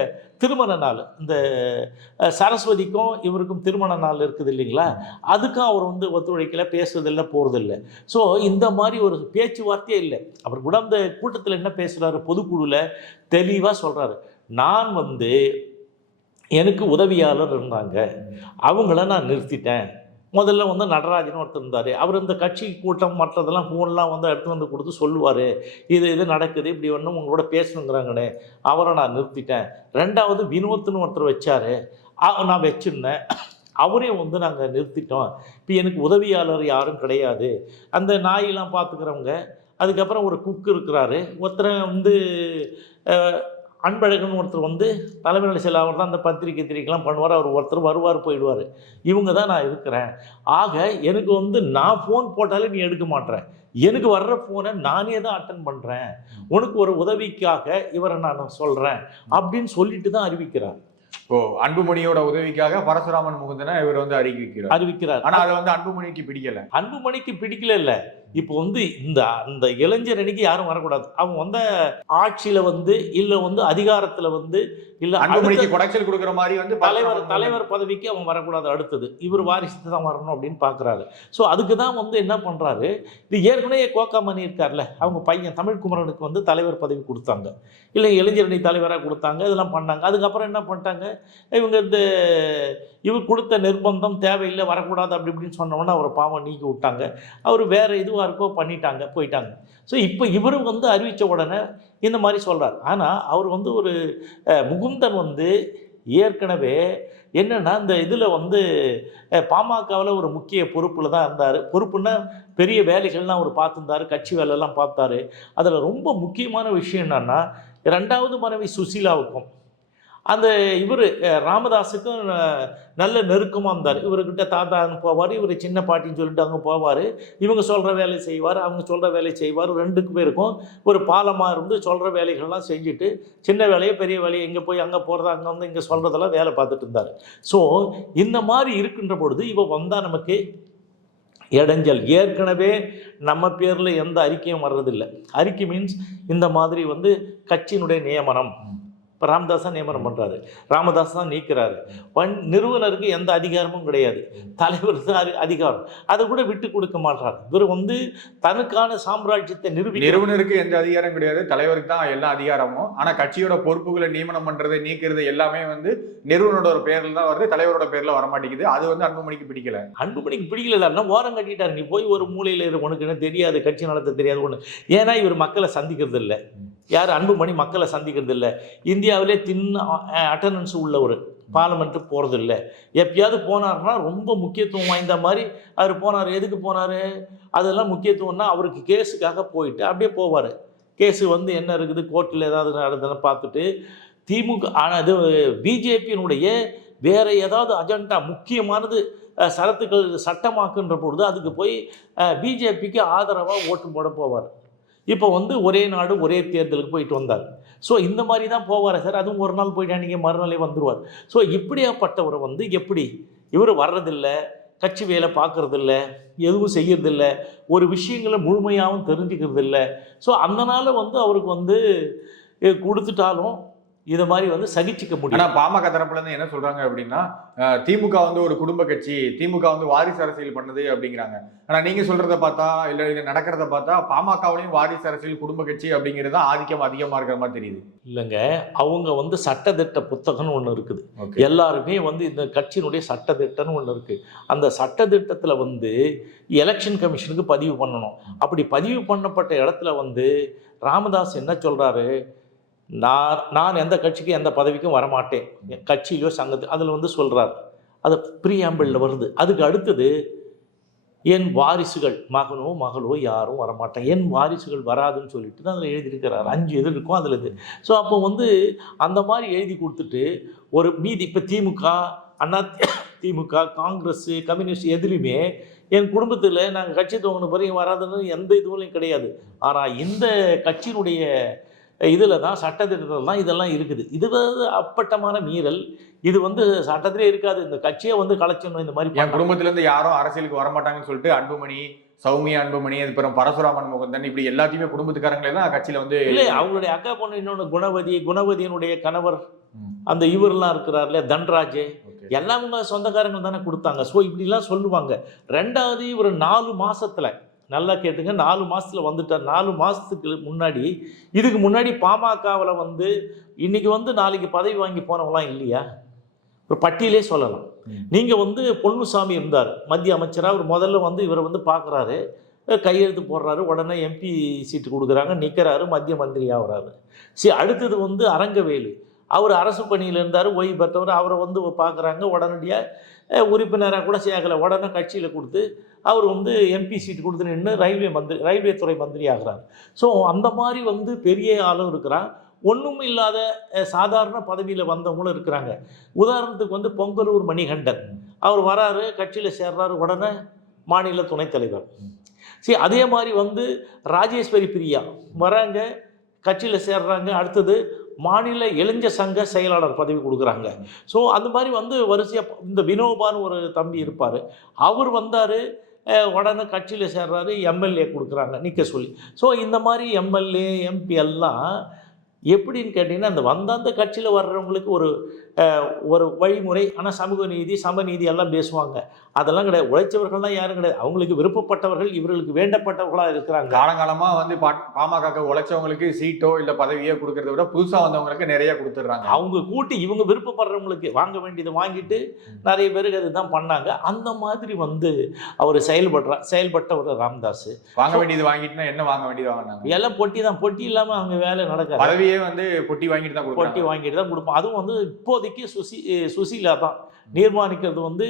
திருமண நாள், இந்த சரஸ்வதிக்கும் இவருக்கும் திருமண நாள் இருக்குது இல்லைங்களா, அதுக்கும் அவர் வந்து ஒத்துழைக்கல, பேசுறதில்லை, போகிறதில்லை. ஸோ இந்த மாதிரி ஒரு பேச்சுவார்த்தையே இல்லை. அவர் கூட அந்த கூட்டத்தில் என்ன பேசுகிறாரு, பொதுக்குழுவில் தெளிவாக சொல்கிறாரு, நான் வந்து எனக்கு உதவியாளர் இருந்தாங்க, அவங்கள நான் நிறுத்திட்டேன். முதல்ல வந்து நடராஜன் ஒருத்தர் இருந்தார். அவர் இந்த கட்சி கூட்டம் மற்றதெல்லாம் ஃபோன்லாம் வந்து எடுத்து வந்து கொடுத்து சொல்லுவார், இது நடக்குது, இப்படி ஒன்றும் உங்களோட பேசணுங்கிறாங்கன்னு. அவரை நான் நிறுத்திட்டேன். ரெண்டாவது வினோத்னு ஒருத்தர் வச்சார், நான் வச்சுருந்தேன், அவரையும் வந்து நாங்கள் நிறுத்திட்டோம். இப்போ எனக்கு உதவியாளர் யாரும் கிடையாது. அந்த நாயெல்லாம் பார்த்துக்கிறவங்க, அதுக்கப்புறம் ஒரு குக் இருக்கிறாரு, ஒருத்தரை வந்து அன்பழகன் ஒருத்தர் வந்து தலைமையில் சில அவர் தான் அந்த பத்திரிக்கைலாம் பண்ணுவார். அவர் ஒருத்தர் வருவார் போயிடுவார். இவங்க தான் நான் இருக்கிறேன். ஆக எனக்கு வந்து நான் ஃபோன் போட்டாலே நீ எடுக்க மாட்டேன், எனக்கு வர்ற ஃபோனை நானே தான் அட்டன் பண்ணுறேன், உனக்கு ஒரு உதவிக்காக இவரை நான் சொல்கிறேன் அப்படின்னு சொல்லிட்டு தான் அறிவிக்கிறார். அன்புமணியோட உதவிக்காக பரசுராமன் முகுந்தனை இவர் வந்து அறிவிக்கிறார். ஆனா அது வந்து அன்புமணிக்கு பிடிக்கல. இல்ல இப்போ வந்து இந்த இளைஞர் அணிக்கு யாரும் வரக்கூடாது. அவங்க வந்து ஆட்சியில வந்து இல்ல வந்து அதிகாரத்துல வந்து இல்ல அன்புமணிக்கு குடைச்சல் கொடுக்குற மாதிரி வந்து தலைவர் பதவிக்கு அவன் வரக்கூடாது. அடுத்தது இவர் வாரிசு தான் வரணும் அப்படின்னு பாக்குறாரு. ஸோ அதுக்கு தான் வந்து என்ன பண்றாரு, இது ஏற்கனவே கோகாமணி இருக்கார்ல, அவங்க பையன் தமிழ்குமரனுக்கு வந்து தலைவர் பதவி கொடுத்தாங்க, இல்லை இளைஞரணி தலைவராக கொடுத்தாங்க, இதெல்லாம் பண்ணாங்க. அதுக்கப்புறம் என்ன பண்ணிட்டாங்க, இவங்க இவர் கொடுத்த நிர்பந்தம் தேவையில்லை, வரக்கூடாது அப்படி இப்படின்னு சொன்னோன்னா அவரை பாவம் நீக்கி விட்டாங்க. அவர் வேறு எதுவாக இருக்கோ பண்ணிட்டாங்க, போயிட்டாங்க. ஸோ இப்போ இவரும் வந்து அறிவித்த உடனே இந்த மாதிரி சொல்கிறார். ஆனால் அவர் வந்து ஒரு முகுந்தன் வந்து ஏற்கனவே என்னென்னா இந்த இதில் வந்து பாமகவில் ஒரு முக்கிய பொறுப்பில் தான் இருந்தார். பொறுப்புன்னா பெரிய வேலைகள்லாம் அவர் பார்த்துருந்தார், கட்சி வேலையெல்லாம் பார்த்தாரு. அதில் ரொம்ப முக்கியமான விஷயம் என்னென்னா, 2வது மனைவி சுசீலாவுக்கும் அந்த இவர் ராமதாஸுக்கும் நல்ல நெருக்கமாக இருந்தார். இவர்கிட்ட தாத்தான்னு போவார், இவர் சின்ன பாட்டின்னு சொல்லிட்டு அங்கே போவார். இவங்க சொல்கிற வேலையை செய்வார், அவங்க சொல்கிற வேலையை செய்வார். 2 பேருக்கும் ஒரு பாலமாக இருந்து சொல்கிற வேலைகள்லாம் செஞ்சுட்டு, சின்ன வேலையை பெரிய வேலையை இங்கே போய் அங்கே போகிறதா அங்கே வந்து இங்கே சொல்கிறதெல்லாம் வேலை பார்த்துட்டு இருந்தார். ஸோ இந்த மாதிரி இருக்கின்ற பொழுது இவ வந்தால் நமக்கு இடைஞ்சல். ஏற்கனவே நம்ம பேரில் எந்த அறிக்கையும் வர்றதில்லை. அறிக்கை மீன்ஸ் இந்த மாதிரி வந்து கட்சியினுடைய நியமனம், இப்போ ராமதாஸ் தான் நியமனம் பண்ணுறாரு, ராமதாஸ் தான் நீக்கிறாரு. நிறுவனருக்கு எந்த அதிகாரமும் கிடையாது, தலைவர் தான் அதிகாரம். அதை கூட விட்டு கொடுக்க மாட்டார். இவர் வந்து தனக்கான சாம்ராஜ்யத்தை நிறுவனருக்கு எந்த அதிகாரம் கிடையாது, தலைவருக்கு தான் எல்லா அதிகாரமும். ஆனால் கட்சியோட பொறுப்புகளை நியமனம் பண்ணுறது, நீக்கிறது எல்லாமே வந்து நிறுவனோட ஒரு பேரில் தான் வருது, தலைவரோட பேரில் வரமாட்டேங்குது. அது வந்து அன்புமணிக்கு பிடிக்கல. அன்புமணிக்கு பிடிக்கலன்னா ஓரம் கட்டிட்டார். நீ போய் ஒரு மூலையில் இரு, உனக்கு என்ன தெரியாது, கட்சி நடத்த தெரியாது ஒன்று. ஏன்னா இவர் மக்களை சந்திக்கிறது இல்லை. யார் அன்புமணி மக்களை சந்திக்கிறது இல்லை. இந்தியாவிலே அட்டண்டன்ஸ் உள்ளவர், பார்லிமெண்ட்டுக்கு போகிறதில்ல. எப்பயாவது போனார்னா ரொம்ப முக்கியத்துவம் வாய்ந்த மாதிரி அவர் போனார். எதுக்கு போனார்? அதெல்லாம் முக்கியத்துவம்னா அவருக்கு கேஸுக்காக போயிட்டு அப்படியே போவார். கேஸு வந்து என்ன இருக்குது, கோர்ட்டில் ஏதாவது நடந்ததுன்னு பார்த்துட்டு திமுக. ஆனால் இது பிஜேபியினுடைய வேறு ஏதாவது அஜெண்டா முக்கியமானது சரத்துக்கள் சட்டமாக்குன்ற பொழுது அதுக்கு போய் பிஜேபிக்கு ஆதரவாக ஓட்டு போட போவார். இப்போ வந்து ஒரே நாடு ஒரே தேர்தலுக்கு போயிட்டு வந்தார். ஸோ இந்த மாதிரி தான் போவார் சார். அதுவும் ஒரு நாள் போயிட்டு அன்றைக்கி மறுநாளே வந்துடுவார். ஸோ இப்படியாப்பட்டவரை வந்து எப்படி இவர் வர்றதில்லை, கட்சி வேலை பார்க்குறதில்ல, எதுவும் செய்யறதில்ல, ஒரு விஷயங்களை முழுமையாகவும் தெரிஞ்சுக்கிறதில்ல. ஸோ அதனால் வந்து அவருக்கு வந்து கொடுத்துட்டாலும் இதை மாதிரி வந்து சகிச்சிக்க முடியும். ஆனால் பாமக தரப்புலேருந்து என்ன சொல்கிறாங்க அப்படின்னா, திமுக வந்து ஒரு குடும்ப கட்சி, திமுக வந்து வாரிசு அரசியல் பண்ணுது அப்படிங்கிறாங்க. ஆனால் நீங்கள் சொல்கிறத பார்த்தா இல்லை இது நடக்கிறத பார்த்தா பாமகவிலையும் வாரிசு அரசியல் குடும்ப கட்சி அப்படிங்கிறது தான் ஆதிக்கம் அதிகமாக இருக்கிற மாதிரி தெரியுது. இல்லைங்க, அவங்க வந்து சட்டத்திட்ட புத்தகம்னு ஒன்று இருக்குது. எல்லாருமே வந்து இந்த கட்சியினுடைய சட்டத்திட்டம்னு ஒன்று இருக்குது. அந்த சட்டத்திட்டத்தில் வந்து எலெக்ஷன் கமிஷனுக்கு பதிவு பண்ணணும். அப்படி பதிவு பண்ணப்பட்ட இடத்துல வந்து ராமதாஸ் என்ன சொல்கிறாரு, நான் எந்த கட்சிக்கும் எந்த பதவிக்கும் வரமாட்டேன், கட்சியிலோ சங்கத்து அதில் வந்து சொல்கிறார். அது ப்ரீஆம்பிளில் வருது. அதுக்கு அடுத்தது என் வாரிசுகள் மகனோ மகளோ யாரும் வரமாட்டேன், என் வாரிசுகள் வராதுன்னு சொல்லிட்டு தான் அதில் எழுதியிருக்கிறார். 5 இது இருக்கும் அதில் இது. ஸோ அப்போ வந்து அந்த மாதிரி எழுதி கொடுத்துட்டு ஒரு மீதி இப்போ திமுக, அண்ணா திமுக, காங்கிரஸ், கம்யூனிஸ்ட் எதுலையுமே என் குடும்பத்தில் நாங்கள் கட்சி துவங்கின பிறகு வராதுன்னு எந்த இதுவும் கிடையாது. ஆனால் இந்த கட்சியினுடைய இதில் தான் சட்டத்திட்டத்தில் தான் இதெல்லாம் இருக்குது. இது வந்து அப்பட்டமான மீறல். இது வந்து சட்டத்திலே இருக்காது. இந்த கட்சியை வந்து கலைச்சிடணும். இந்த மாதிரி என் குடும்பத்திலேருந்து யாரும் அரசியலுக்கு வரமாட்டாங்கன்னு சொல்லிட்டு அன்புமணி, சௌமியா அன்புமணி, அதுக்கப்புறம் பரசுராமன் முகுந்தன் இப்படி எல்லாத்தையுமே குடும்பத்துக்காரங்களே தான் கட்சியில் வந்து இல்லை. அவங்களுடைய அக்கா பொண்ணு இன்னொன்று குணவதியினுடைய கணவர் அந்த இவரெல்லாம் இருக்கிறார்ல தன்ராஜ், எல்லாமே சொந்தக்காரங்க தானே கொடுத்தாங்க. ஸோ இப்படிலாம் சொல்லுவாங்க. ரெண்டாவது இவர் 4 மாதத்தில் நல்லா கேட்டுங்க, 4 மாதத்தில் வந்துட்டார். 4 மாதத்துக்கு முன்னாடி இதுக்கு முன்னாடி பாமகவில் வந்து இன்றைக்கி வந்து நாளைக்கு பதவி வாங்கி போனவங்களாம் இல்லையா? ஒரு பட்டியலே சொல்லலாம். நீங்கள் வந்து பொன்னுசாமி இருந்தார் மத்திய அமைச்சராக. அவர் முதல்ல வந்து இவரை வந்து பார்க்குறாரு, கையெழுத்து போடுறாரு, உடனே எம்பி சீட்டு கொடுக்குறாங்க, நிற்கிறாரு, மத்திய மந்திரி ஆகிறாரு. சரி, அடுத்தது வந்து அரங்கவேலு, அவர் அரசு பணியில் இருந்தார், ஓய்வு பெற்றவர். அவரை வந்து பார்க்குறாங்க, உடனடியாக உறுப்பினராக கூட சேர்க்கலை, உடனே கட்சியில் கொடுத்து அவர் வந்து எம்பி சீட்டு கொடுத்து நின்று ரயில்வே துறை மந்திரி ஆகிறார். ஸோ அந்த மாதிரி வந்து பெரிய ஆளும் இருக்கிறான். ஒன்றும் இல்லாத சாதாரண பதவியில் வந்தவங்களும் இருக்கிறாங்க. உதாரணத்துக்கு வந்து பொங்கலூர் மணிகண்டன், அவர் வராரு, கட்சியில் சேர்றாரு, உடனே மாநில துணைத் தலைவர். சரி, அதே மாதிரி வந்து ராஜேஸ்வரி பிரியா வராங்க, கட்சியில் சேர்றாங்க, அடுத்தது மாநில இளைஞர் சங்க செயலாளர் பதவி கொடுக்குறாங்க. ஸோ அந்த மாதிரி வந்து வரிசையாக இந்த வினோபான்னு ஒரு தம்பி இருப்பார், அவர் வந்தார், உடனே கட்சியில் சேர்றாரு, எம்எல்ஏ கொடுக்குறாங்க நிற்க சொல்லி. ஸோ இந்த மாதிரி எம்எல்ஏ எம்பி எல்லாம் எப்படின்னு கேட்டிங்கன்னா, அந்த கட்சியில் வர்றவங்களுக்கு ஒரு வழிமுறை. ஆனால் சமூக நீதி சமநீதி எல்லாம் பேசுவாங்க. அதெல்லாம் கிடையாது. உழைச்சவர்கள்லாம் யாரும் கிடையாது. அவங்களுக்கு விருப்பப்பட்டவர்கள், இவர்களுக்கு வேண்டப்பட்டவர்களாக இருக்கிறாங்க. காலங்காலமாக வந்து பாமக உழைச்சவங்களுக்கு சீட்டோ இல்லை பதவியோ கொடுக்கறத விட புதுசாக வந்தவங்களுக்கு நிறைய கொடுத்துட்றாங்க. அவங்க கூட்டி இவங்க விருப்பப்படுறவங்களுக்கு வாங்க வேண்டியதை வாங்கிட்டு நிறைய பேருக்கு அதுதான் பண்ணாங்க. அந்த மாதிரி வந்து அவர் செயல்பட்டவர் ராமதாஸ். வாங்க வேண்டியது வாங்கிட்டுனா என்ன வாங்க வேண்டியது வாங்கினாங்க? எல்லாம் பொட்டி தான். பொட்டி இல்லாமல் அவங்க வேலை நடக்காது. பதவியே வந்து பொட்டி வாங்கிட்டு தான் கொடுப்போம். அதுவும் வந்து இப்போதைக்கு சுசீலா தான் தீர்மானிக்கிறது. வந்து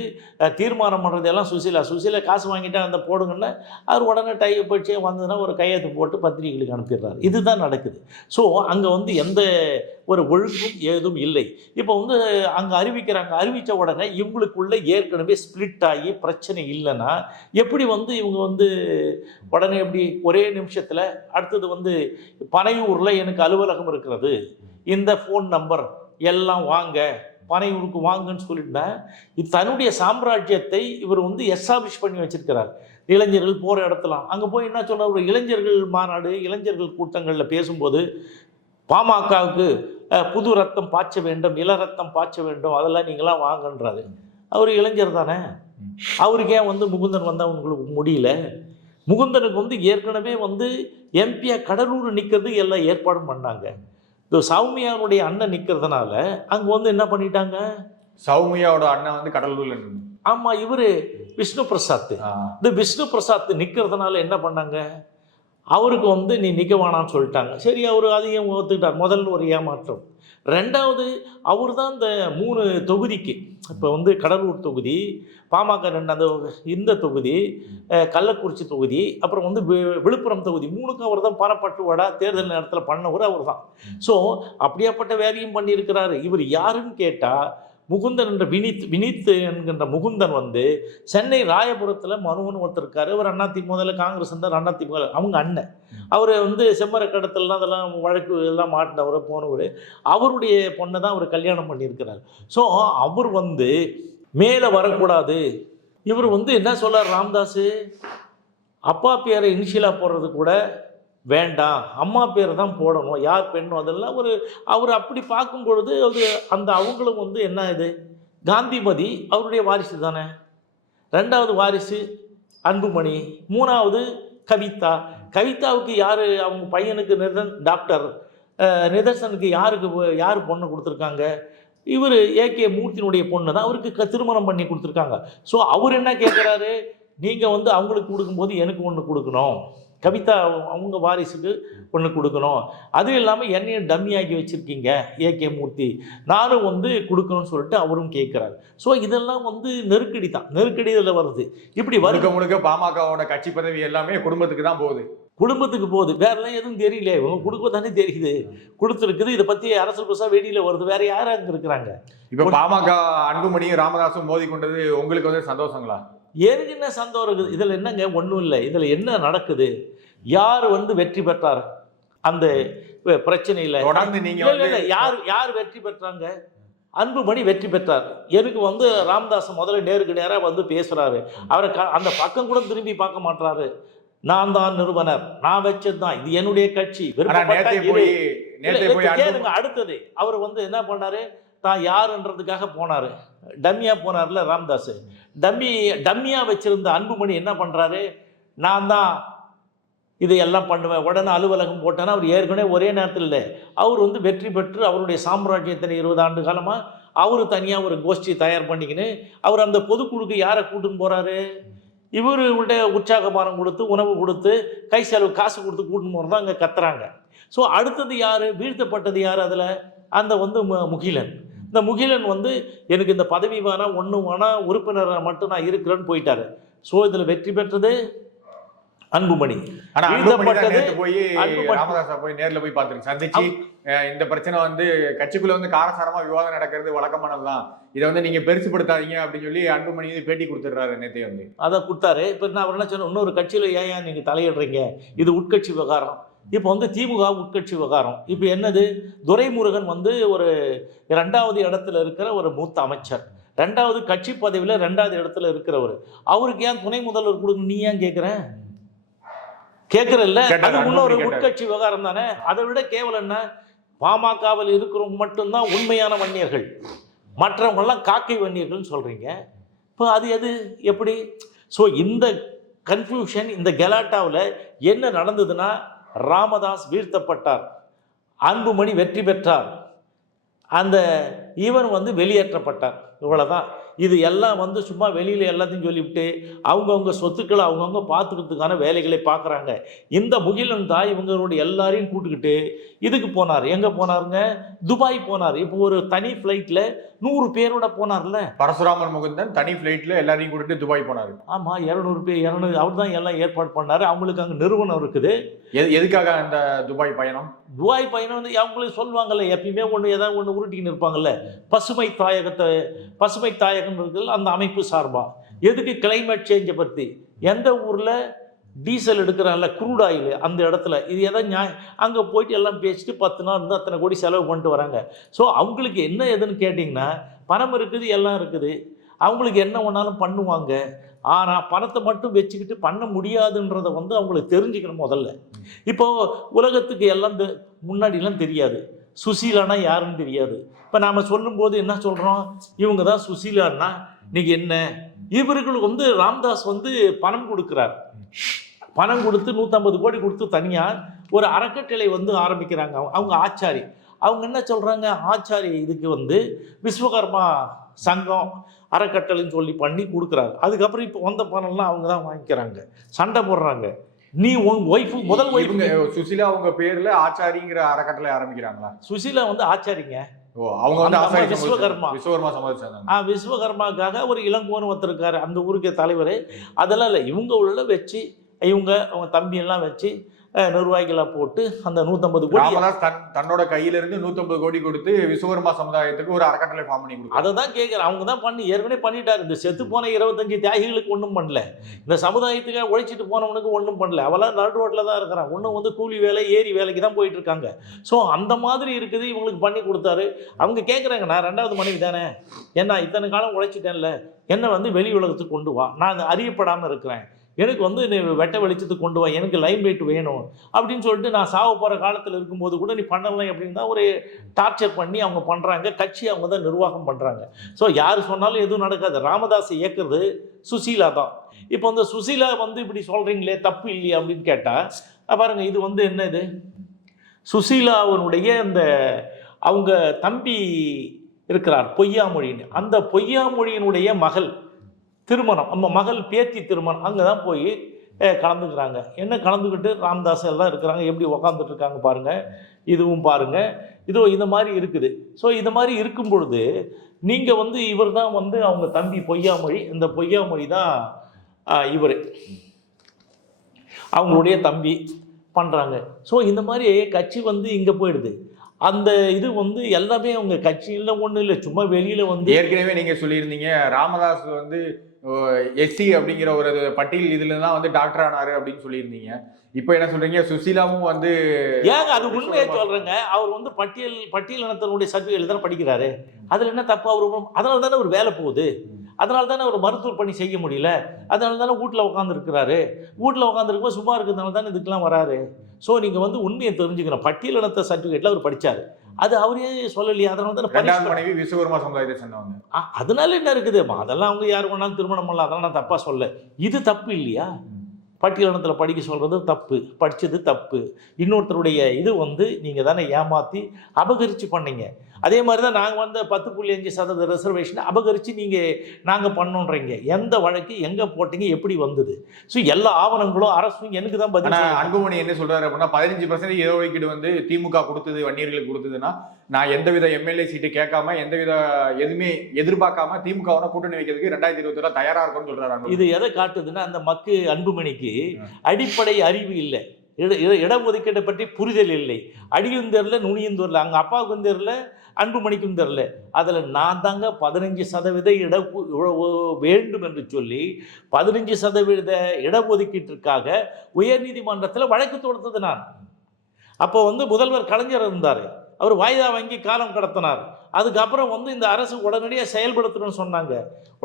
தீர்மானம் பண்ணுறது எல்லாம் சுசீலா காசு வாங்கிட்டா அந்த போடுங்கன்னா அவர் உடனே பயிற்சியே வந்ததுன்னா ஒரு கையெழுத்து போட்டு பத்திரிகைகளுக்கு அனுப்பிடுறாரு. இதுதான் நடக்குது. ஸோ அங்கே வந்து எந்த ஒரு ஒழுங்கும் ஏதும் இல்லை. இப்போ வந்து அங்கே அறிவித்த உடனே இவங்களுக்குள்ள ஏற்கனவே ஸ்பிளிட் ஆகி பிரச்சனை இல்லைன்னா எப்படி வந்து இவங்க வந்து உடனே எப்படி ஒரே நிமிஷத்தில் அடுத்தது வந்து பனையூரில் எனக்கு அலுவலகம் இருக்கிறது, இந்த ஃபோன் நம்பர் எல்லாம் வாங்க, பனையூருக்கு வாங்கன்னு சொல்லிட்டா இது தன்னுடைய சாம்ராஜ்யத்தை இவர் வந்து எஸ்டாப்ளிஷ் பண்ணி வச்சிருக்கிறார். இளைஞர்கள் போகிற இடத்துலாம் அங்கே போய் என்ன சொல்கிறார், ஒரு இளைஞர்கள் மாநாடு, இளைஞர்கள் கூட்டங்களில் பேசும்போது பாமகவுக்கு புது ரத்தம் பாய்ச்ச வேண்டும், இள ரத்தம் பாய்ச்ச வேண்டும், அதெல்லாம் நீங்களாம் வாங்கன்றாரு. அவர் இளைஞர் தானே. அவருக்கு ஏன் வந்து முகுந்தன் வந்தால் உங்களுக்கு முடியல? முகுந்தனுக்கு வந்து ஏற்கனவே வந்து எம்பியாக கடலூர் நிற்கிறது எல்லாம் ஏற்பாடும் பண்ணாங்க. இந்த சௌமியாவுடைய அண்ணன் நிற்கிறதுனால அங்கே வந்து என்ன பண்ணிட்டாங்க, சௌமியாவோட அண்ணன் வந்து கடலூர்ல. ஆமாம், இவர் விஷ்ணு பிரசாத். இந்த விஷ்ணு பிரசாத் நிற்கிறதுனால என்ன பண்ணாங்க, அவருக்கு வந்து நீ நிற்க வேணான்னு சொல்லிட்டாங்க. சரி, அவர் அதையும் ஒத்துக்கிட்டார். முதல்ல ஒரு ஏமாற்றம். ரெண்டாவது, அவர் தான் இந்த 3 தொகுதிக்கு, இப்போ வந்து கடலூர் தொகுதி, பாமக 2 அந்த இந்த தொகுதி, கள்ளக்குறிச்சி தொகுதி, அப்புறம் வந்து விழுப்புரம் தொகுதி 3க்கும் அவர் தான் பணப்பட்டுவாடா தேர்தல் நேரத்தில் பண்ணவர் அவர் தான். ஸோ அப்படியாப்பட்ட வேலையும் பண்ணியிருக்கிறாரு. இவர் யாருன்னு கேட்டால் முகுந்தன் என்ற வினித் என்கின்ற முகுந்தன் வந்து சென்னை ராயபுரத்தில் மனுவன் ஒருத்தர் இருக்கார். அவர் அதிமுக காங்கிரஸ் இருந்தார், அதிமுக அவங்க அண்ணன். அவர் வந்து செம்மர கடத்தலாம் அதெல்லாம் வழக்கு எல்லாம் மாட்டினவர் போனவர். அவருடைய பொண்ணை தான் அவர் கல்யாணம் பண்ணியிருக்கிறார். ஸோ அவர் வந்து மேலே வரக்கூடாது. இவர் வந்து என்ன சொல்கிறார் ராமதாஸ், அப்பா பேரை இனிஷியலாக போடுறது கூட வேண்டாம், அம்மா பேர் தான் போடணும், யார் பெண்ணும் அதெல்லாம் அவர் அப்படி பார்க்கும் பொழுது அந்த அவங்களும் வந்து என்ன இது காந்திமதி அவருடைய வாரிசு தானே. 2வது வாரிசு அன்புமணி, 3வது கவிதாவுக்கு யார் அவங்க பையனுக்கு டாக்டர் நிதர்சனுக்கு யார் பொண்ணு கொடுத்துருக்காங்க, இவர் ஏகே மூர்த்தியினுடைய பொண்ணு தான் அவருக்கு திருமணம் பண்ணி கொடுத்துருக்காங்க. ஸோ அவர் என்ன கேட்குறாரு, நீங்கள் வந்து அவங்களுக்கு கொடுக்கும்போது எனக்கு ஒன்று கொடுக்கணும், கவிதா அவங்க வாரிசுக்கு ஒன்று கொடுக்கணும், அது இல்லாமல் என்னையும் டம்மி ஆக்கி வச்சுருக்கீங்க ஏகே மூர்த்தி, நானும் வந்து கொடுக்கணும்னு சொல்லிட்டு அவரும் கேட்குறாரு. ஸோ இதெல்லாம் வந்து நெருக்கடி தான், நெருக்கடி இதில் வருது. இப்படி முழுக்க பாமகவோட கட்சி பதவி எல்லாமே குடும்பத்துக்கு தான் போகுது, குடும்பத்துக்கு போகுது, வேறெல்லாம் எதுவும் தெரியல, இவங்க குடும்பம் தானே தெரியுது கொடுத்துருக்குது. இதை பற்றி அரசியல் புதுசாக வெளியில் வருது, வேற யாரும் அங்கே இருக்கிறாங்க. இப்போ பாமக அன்புமணியும் ராமதாஸும் மோதி கொண்டது உங்களுக்கு வந்து சந்தோஷங்களா? எனக்கு என்ன சந்தோஷம் இருக்குது இதில்? என்னங்க ஒன்றும் இல்லை. இதில் என்ன நடக்குது, யார் வந்து வெற்றி பெற்றார் அந்த பிரச்சனையில்? இல்லை, யார் வெற்றி பெற்றாங்க? அன்புமணி வெற்றி பெற்றார். எனக்கு வந்து ராமதாஸ் முதல்ல நேருக்கு நேராக வந்து பேசுகிறாரு. அவரை அந்த பக்கம் கூட திரும்பி பார்க்க மாட்டாரு. நான் தான் நிறுவனர், நான் வச்சது தான், இது என்னுடைய கட்சி. அடுத்தது அவர் வந்து என்ன பண்ணாரு, தான் யாருன்றதுக்காக போனார், டம்மியா போனார்ல ராமதாஸ். டம்மியா வச்சிருந்த அன்புமணி என்ன பண்ணுறாரு, நான் தான் இதையெல்லாம் பண்ணுவேன், உடனே அலுவலகம் போட்டேன்னா அவர் ஏற்கனவே ஒரே நேரத்தில் இல்லை, அவர் வந்து வெற்றி பெற்று அவருடைய சாம்ராஜ்யத்தில் 20 ஆண்டு காலமாக அவர் தனியாக ஒரு கோஷ்டி தயார் பண்ணிக்கின்னு அவர் அந்த பொதுக்குழுக்கு யாரை கூட்டுன்னு போகிறாரு, இவருடைய உற்சாகமானம் கொடுத்து உணவு கொடுத்து கை செலவு காசு கொடுத்து கூட்டுன்னு போகிறது தான் அங்கே கத்துறாங்க. ஸோ அடுத்தது யார் வீழ்த்தப்பட்டது யார் அதில்? அந்த வந்து முகிலன். இந்த முகிலன் வந்து எனக்கு இந்த பதவி வேணாம் ஒன்றும் வேணாம் உறுப்பினராக மட்டும் நான் இருக்கிறேன்னு போயிட்டாரு. ஸோ இதில் வெற்றி பெற்றது அன்புமணி. ராமதாஸா போய் நேரில் போய் பார்த்துருங்க, சந்திச்சு இந்த பிரச்சனை வந்து கட்சிக்குள்ள வந்து காரசாரமா விவாதம் நடக்கிறது வழக்கமானதுதான், இதை வந்து நீங்க பெருசுப்படுத்தாதீங்க அப்படின்னு சொல்லி அன்புமணி பேட்டி கொடுத்துடுறாரு. நேற்று வந்து அதை கொடுத்தாரு. இப்போ நான் என்ன சொன்னேன், இன்னொரு கட்சியில் ஏன் நீங்க தலையிடுறீங்க, இது உட்கட்சி விவகாரம். இப்போ வந்து திமுக உட்கட்சி விவகாரம். இப்போ என்னது, துரைமுருகன் வந்து ஒரு 2வது இடத்துல இருக்கிற ஒரு மூத்த அமைச்சர், 2வது கட்சி பதவியில் 2வது இடத்துல இருக்கிறவர், அவருக்கு ஏன் துணை முதல்வர் கொடுக்கணும் நீ ஏன் கேட்குறல்ல? அது இன்னொரு உட்கட்சி விவகாரம் தானே. அதை விட கேவலம் என்ன, பாமகவில் இருக்கிறவங்க மட்டும்தான் உண்மையான வன்னியர்கள், மற்றவங்கெல்லாம் காக்கை வன்னியர்கள்னு சொல்றீங்க. இப்போ அது எது எப்படி? ஸோ இந்த கன்ஃபியூஷன், இந்த கெலாட்டாவில் என்ன நடந்ததுன்னா, ராமதாஸ் வீழ்த்தப்பட்டார், அன்புமணி வெற்றி பெற்றார், அந்த இவன் வந்து வெளியேற்றப்பட்டார். இவ்வளோதான். இது எல்லாம் வந்து சும்மா வெளியில் எல்லாத்தையும் சொல்லிவிட்டு அவங்கவுங்க சொத்துக்களை அவங்கவுங்க பார்த்துக்கிறதுக்கான வேலைகளை பார்க்குறாங்க. இந்த முகிலன் தான் இவங்களுடைய எல்லாரையும் கூட்டுக்கிட்டு இதுக்கு போனார். எங்கே போனாருங்க? துபாய் போனார். இப்போ ஒரு தனி ஃப்ளைட்டில் 100 பேரோட போனார்ல பரசுராமன் முகுந்தன், தனி ஃப்ளைட்டில் எல்லாரையும் கூட்டிட்டு துபாய் போனார். ஆமாம், 200 பேர், 200 அவர் தான் எல்லாம் ஏற்பாடு பண்ணார். அவங்களுக்கு அங்கே நிறுவனம் இருக்குது. எதுக்காக அந்த துபாய் பயணம்? துபாய் பயணம் வந்து அவங்களுக்கு சொல்லுவாங்கல்ல, எப்பயுமே ஏதாவது ஒன்று உருட்டின்னு இருப்பாங்கல்ல, பசுமை தாயகம் இருக்குல்ல, அந்த அமைப்பு சார்பா. எதுக்கு? கிளைமேட் சேஞ்சை பற்றி. எந்த ஊரில் டீசல் எடுக்கிறாங்கல்ல, க்ரூட் ஆயில், அந்த இடத்துல இது எதாவது அங்கே போயிட்டு எல்லாம் பேசிட்டு 10 நாள் இருந்து அத்தனை கோடி செலவு பண்ணிட்டு வராங்க. ஸோ அவங்களுக்கு என்ன எதுன்னு கேட்டிங்கன்னா, பணம் இருக்குது, எல்லாம் இருக்குது, அவங்களுக்கு என்ன ஒன்றாலும் பண்ணுவாங்க. ஆனால் பணத்தை மட்டும் வச்சுக்கிட்டு பண்ண முடியாதுன்றதை வந்து அவங்களுக்கு தெரிஞ்சுக்கணும் முதல்ல. இப்போது உலகத்துக்கு எல்லாம் முன்னாடிலாம் தெரியாது, சுசீலானா யாருன்னு தெரியாது. இப்போ நாம் சொல்லும்போது என்ன சொல்கிறோம், இவங்க தான் சுசீலான்னா இன்னைக்கு என்ன, இவர்களுக்கு வந்து ராமதாஸ் வந்து பணம் கொடுக்குறார். பணம் கொடுத்து 150 கோடி கொடுத்து தனியாக ஒரு அறக்கட்டளை வந்து ஆரம்பிக்கிறாங்க. அவங்க ஆச்சாரி, அவங்க என்ன சொல்கிறாங்க, ஆச்சாரி இதுக்கு வந்து விஸ்வகர்மா சங்கம் அறக்கட்டளைன்னு சொல்லி பண்ணி கொடுக்குறாரு. அதுக்கப்புறம் இப்போ வந்த பணம்லாம் அவங்க தான் வாங்கிக்கிறாங்க, சண்டை போடுறாங்க. நீ உன் ஒய்ஃபு முதல் ஒய்ஃபு சுசிலா அவங்க பேர்ல ஆச்சாரிங்கிற அறக்கட்டளை ஆரம்பிக்கிறாங்களா? சுசிலா வந்து ஆச்சாரிங்க. அவங்க வந்து விஸ்வகர்மா சமாஜம் விஸ்வகர்மாக்காக ஒரு இளங்கோன்னு ஒருத்தர் இருக்காரு, அந்த ஊருக்கு தலைவர். அதெல்லாம் இல்லை, இவங்க உள்ள வச்சு அவங்க தம்பி எல்லாம் வச்சு நிர்வாகிகளா போட்டு அந்த 150 கோடி தன்னோட கையில இருந்து 150 கோடி கொடுத்து விஸ்வகர்மா சமுதாயத்துக்கு ஒரு அறக்கட்டளை ஃபார்ம் பண்ணி கொடுக்கும். அதை தான் கேட்குறேன். அவங்க தான் பண்ணி ஏற்கனவே பண்ணிட்டாரு. இந்த செத்து போன 25 தியாகிகளுக்கு ஒன்றும் பண்ணல, இந்த சமுதாயத்துக்காக உழைச்சிட்டு போனவனுக்கு ஒன்றும் பண்ணல. அவெல்லாம் நடு ரோட்டில் தான் இருக்கிறான். ஒன்றும் வந்து கூலி வேலை ஏரி வேலைக்கு தான் போயிட்டு இருக்காங்க. ஸோ அந்த மாதிரி இருக்குது, இவங்களுக்கு பண்ணி கொடுத்தாரு. அவங்க கேட்குறாங்க, நான் 2வது மனைவி தானே, என்ன இத்தனை காலம் உழைச்சிட்டேன்ல, என்னை வந்து வெளி உலகத்துக்கு கொண்டு வா, நான் அறியப்படாமல் இருக்கிறேன், எனக்கு வந்து நீ வெட்ட வெளிச்சத்துக்கு கொண்டு வா, எனக்கு லைம் லைட் வேணும் அப்படின்னு சொல்லிட்டு நான் சாவ போகிற காலத்தில் இருக்கும்போது கூட நீ பண்ணலாம் அப்படின்னு தான் ஒரு டார்ச்சர் பண்ணி அவங்க பண்ணுறாங்க. கட்சி அவங்க தான் நிர்வாகம் பண்ணுறாங்க. ஸோ யார் சொன்னாலும் எதுவும் நடக்காது. ராமதாஸ் இயக்குறது சுசீலா தான். இப்போ அந்த சுசீலா வந்து இப்படி சொல்கிறீங்களே தப்பு இல்லையா அப்படின்னு கேட்டால் பாருங்க, இது வந்து என்ன, இது சுசீலாவனுடைய அந்த அவங்க தம்பி இருக்கிறார் பொய்யாமொழின்னு, அந்த பொய்யாமொழியினுடைய மகள் திருமணம், நம்ம மகள் பேத்தி திருமணம், அங்கே தான் போய் கலந்துக்கிறாங்க. என்ன கலந்துக்கிட்டு ராமதாஸ் எல்லாம் இருக்கிறாங்க, எப்படி உக்காந்துட்டு இருக்காங்க பாருங்கள். இதுவும் பாருங்கள், இதோ இந்த மாதிரி இருக்குது. ஸோ இந்த மாதிரி இருக்கும் பொழுது நீங்கள் வந்து இவர் தான் வந்து அவங்க தம்பி பொய்யாமொழி, இந்த பொய்யாமொழி தான் இவர் அவங்களுடைய தம்பி பண்ணுறாங்க. ஸோ இந்த மாதிரி கட்சி வந்து இங்கே போயிடுது. அந்த இது வந்து எல்லாமே அவங்க கட்சியில் ஒன்றும் இல்லை, சும்மா வெளியில் வந்து ஏற்கனவே நீங்கள் சொல்லியிருந்தீங்க ராமதாஸ் வந்து எஸ்சி அப்படிங்கிற ஒரு பட்டியல் இதுல தான் வந்து டாக்டர் ஆனாரு அப்படின்னு சொல்லியிருந்தீங்க. இப்போ என்ன சொல்றீங்க, சுசீலாவும் வந்து ஏங்க அது உண்மையை சொல்றேங்க. அவர் வந்து பட்டியல் இனத்தினுடைய சர்டிஃபிகேட் தானே படிக்கிறாரு, அதில் என்ன தப்பு? அவர் அதனால தானே ஒரு வேலை போகுது, அதனால தானே ஒரு மருத்துவ பணி செய்ய முடியல, அதனால தானே வீட்டில் உட்காந்துருக்கிறாரு. வீட்டில் உட்காந்துருக்கும் சும்மா இருக்கிறதுனால தானே இதுக்கெல்லாம் வராரு. ஸோ நீங்கள் வந்து உண்மையை தெரிஞ்சுக்கணும். பட்டியல் இனத்த சர்டிஃபிகேட்டில் அவர் படித்தார், அது அவரே சொல்லலையே, அதனால தான் மனைவி விஸ்வகர்மா சமுதாயத்தை சேர்ந்தவங்க. அதனால என்ன இருக்குது, அதெல்லாம் அவங்க யார் வேணாலும் திருமணம் பண்ணலாம், அதெல்லாம் நான் தப்பாக சொல்ல. இது தப்பு இல்லையா? பட்டியலினத்தில் படிக்க சொல்கிறது தப்பு, படித்தது தப்பு. இன்னொருத்தருடைய இது வந்து நீங்கள் தானே ஏமாற்றி அபகரித்து பண்ணீங்க. அதே மாதிரி தான் நாங்கள் வந்து 10.5% ரிசர்வேஷன் அபகரித்து நாங்கள் பண்ணோன்றீங்க. எந்த வழக்கு எங்கே போட்டீங்க, எப்படி வந்தது? ஸோ எல்லா ஆவணங்களும் அரசும் எனக்கு தான் பதில். அன்புமணி என்ன சொல்கிறாரு அப்படின்னா 15% இடஒதுக்கீடு வந்து திமுக கொடுத்தது, வன்னியர்களுக்கு கொடுத்ததுன்னா நான் எந்தவித எம்எல்ஏ சீட்டு கேட்காம எந்தவித எதுவுமே எதிர்பார்க்காம திமுகவோட கூட்டணி வைக்கிறதுக்கு 2021 தயாராக இருக்கும்னு சொல்கிறாங்க. இது எதை காட்டுதுன்னா, அந்த மக்கு அன்புமணிக்கு அடிப்படை அறிவு இல்லை, இடஒதுக்கீட்டை பற்றி புரிதல் இல்லை. அடியும் தெரியல, நுனியும் தெரியல, அங்கே அப்பாவுக்கும் தெரியல, அன்புமணிக்கும் தெரியல. அதில் நான் தாங்க 15% வேண்டும் என்று சொல்லி 15% இடஒதுக்கீட்டிற்காக உயர்நீதிமன்றத்தில் வழக்கு தொடுத்தது நான். அப்போ வந்து முதல்வர் கலைஞர் இருந்தார், அவர் வாய்தா வாங்கி காலம் கடத்தினார். அதுக்கப்புறம் வந்து இந்த அரசு உடனடியாக செயல்படுத்தணும்னு சொன்னாங்க.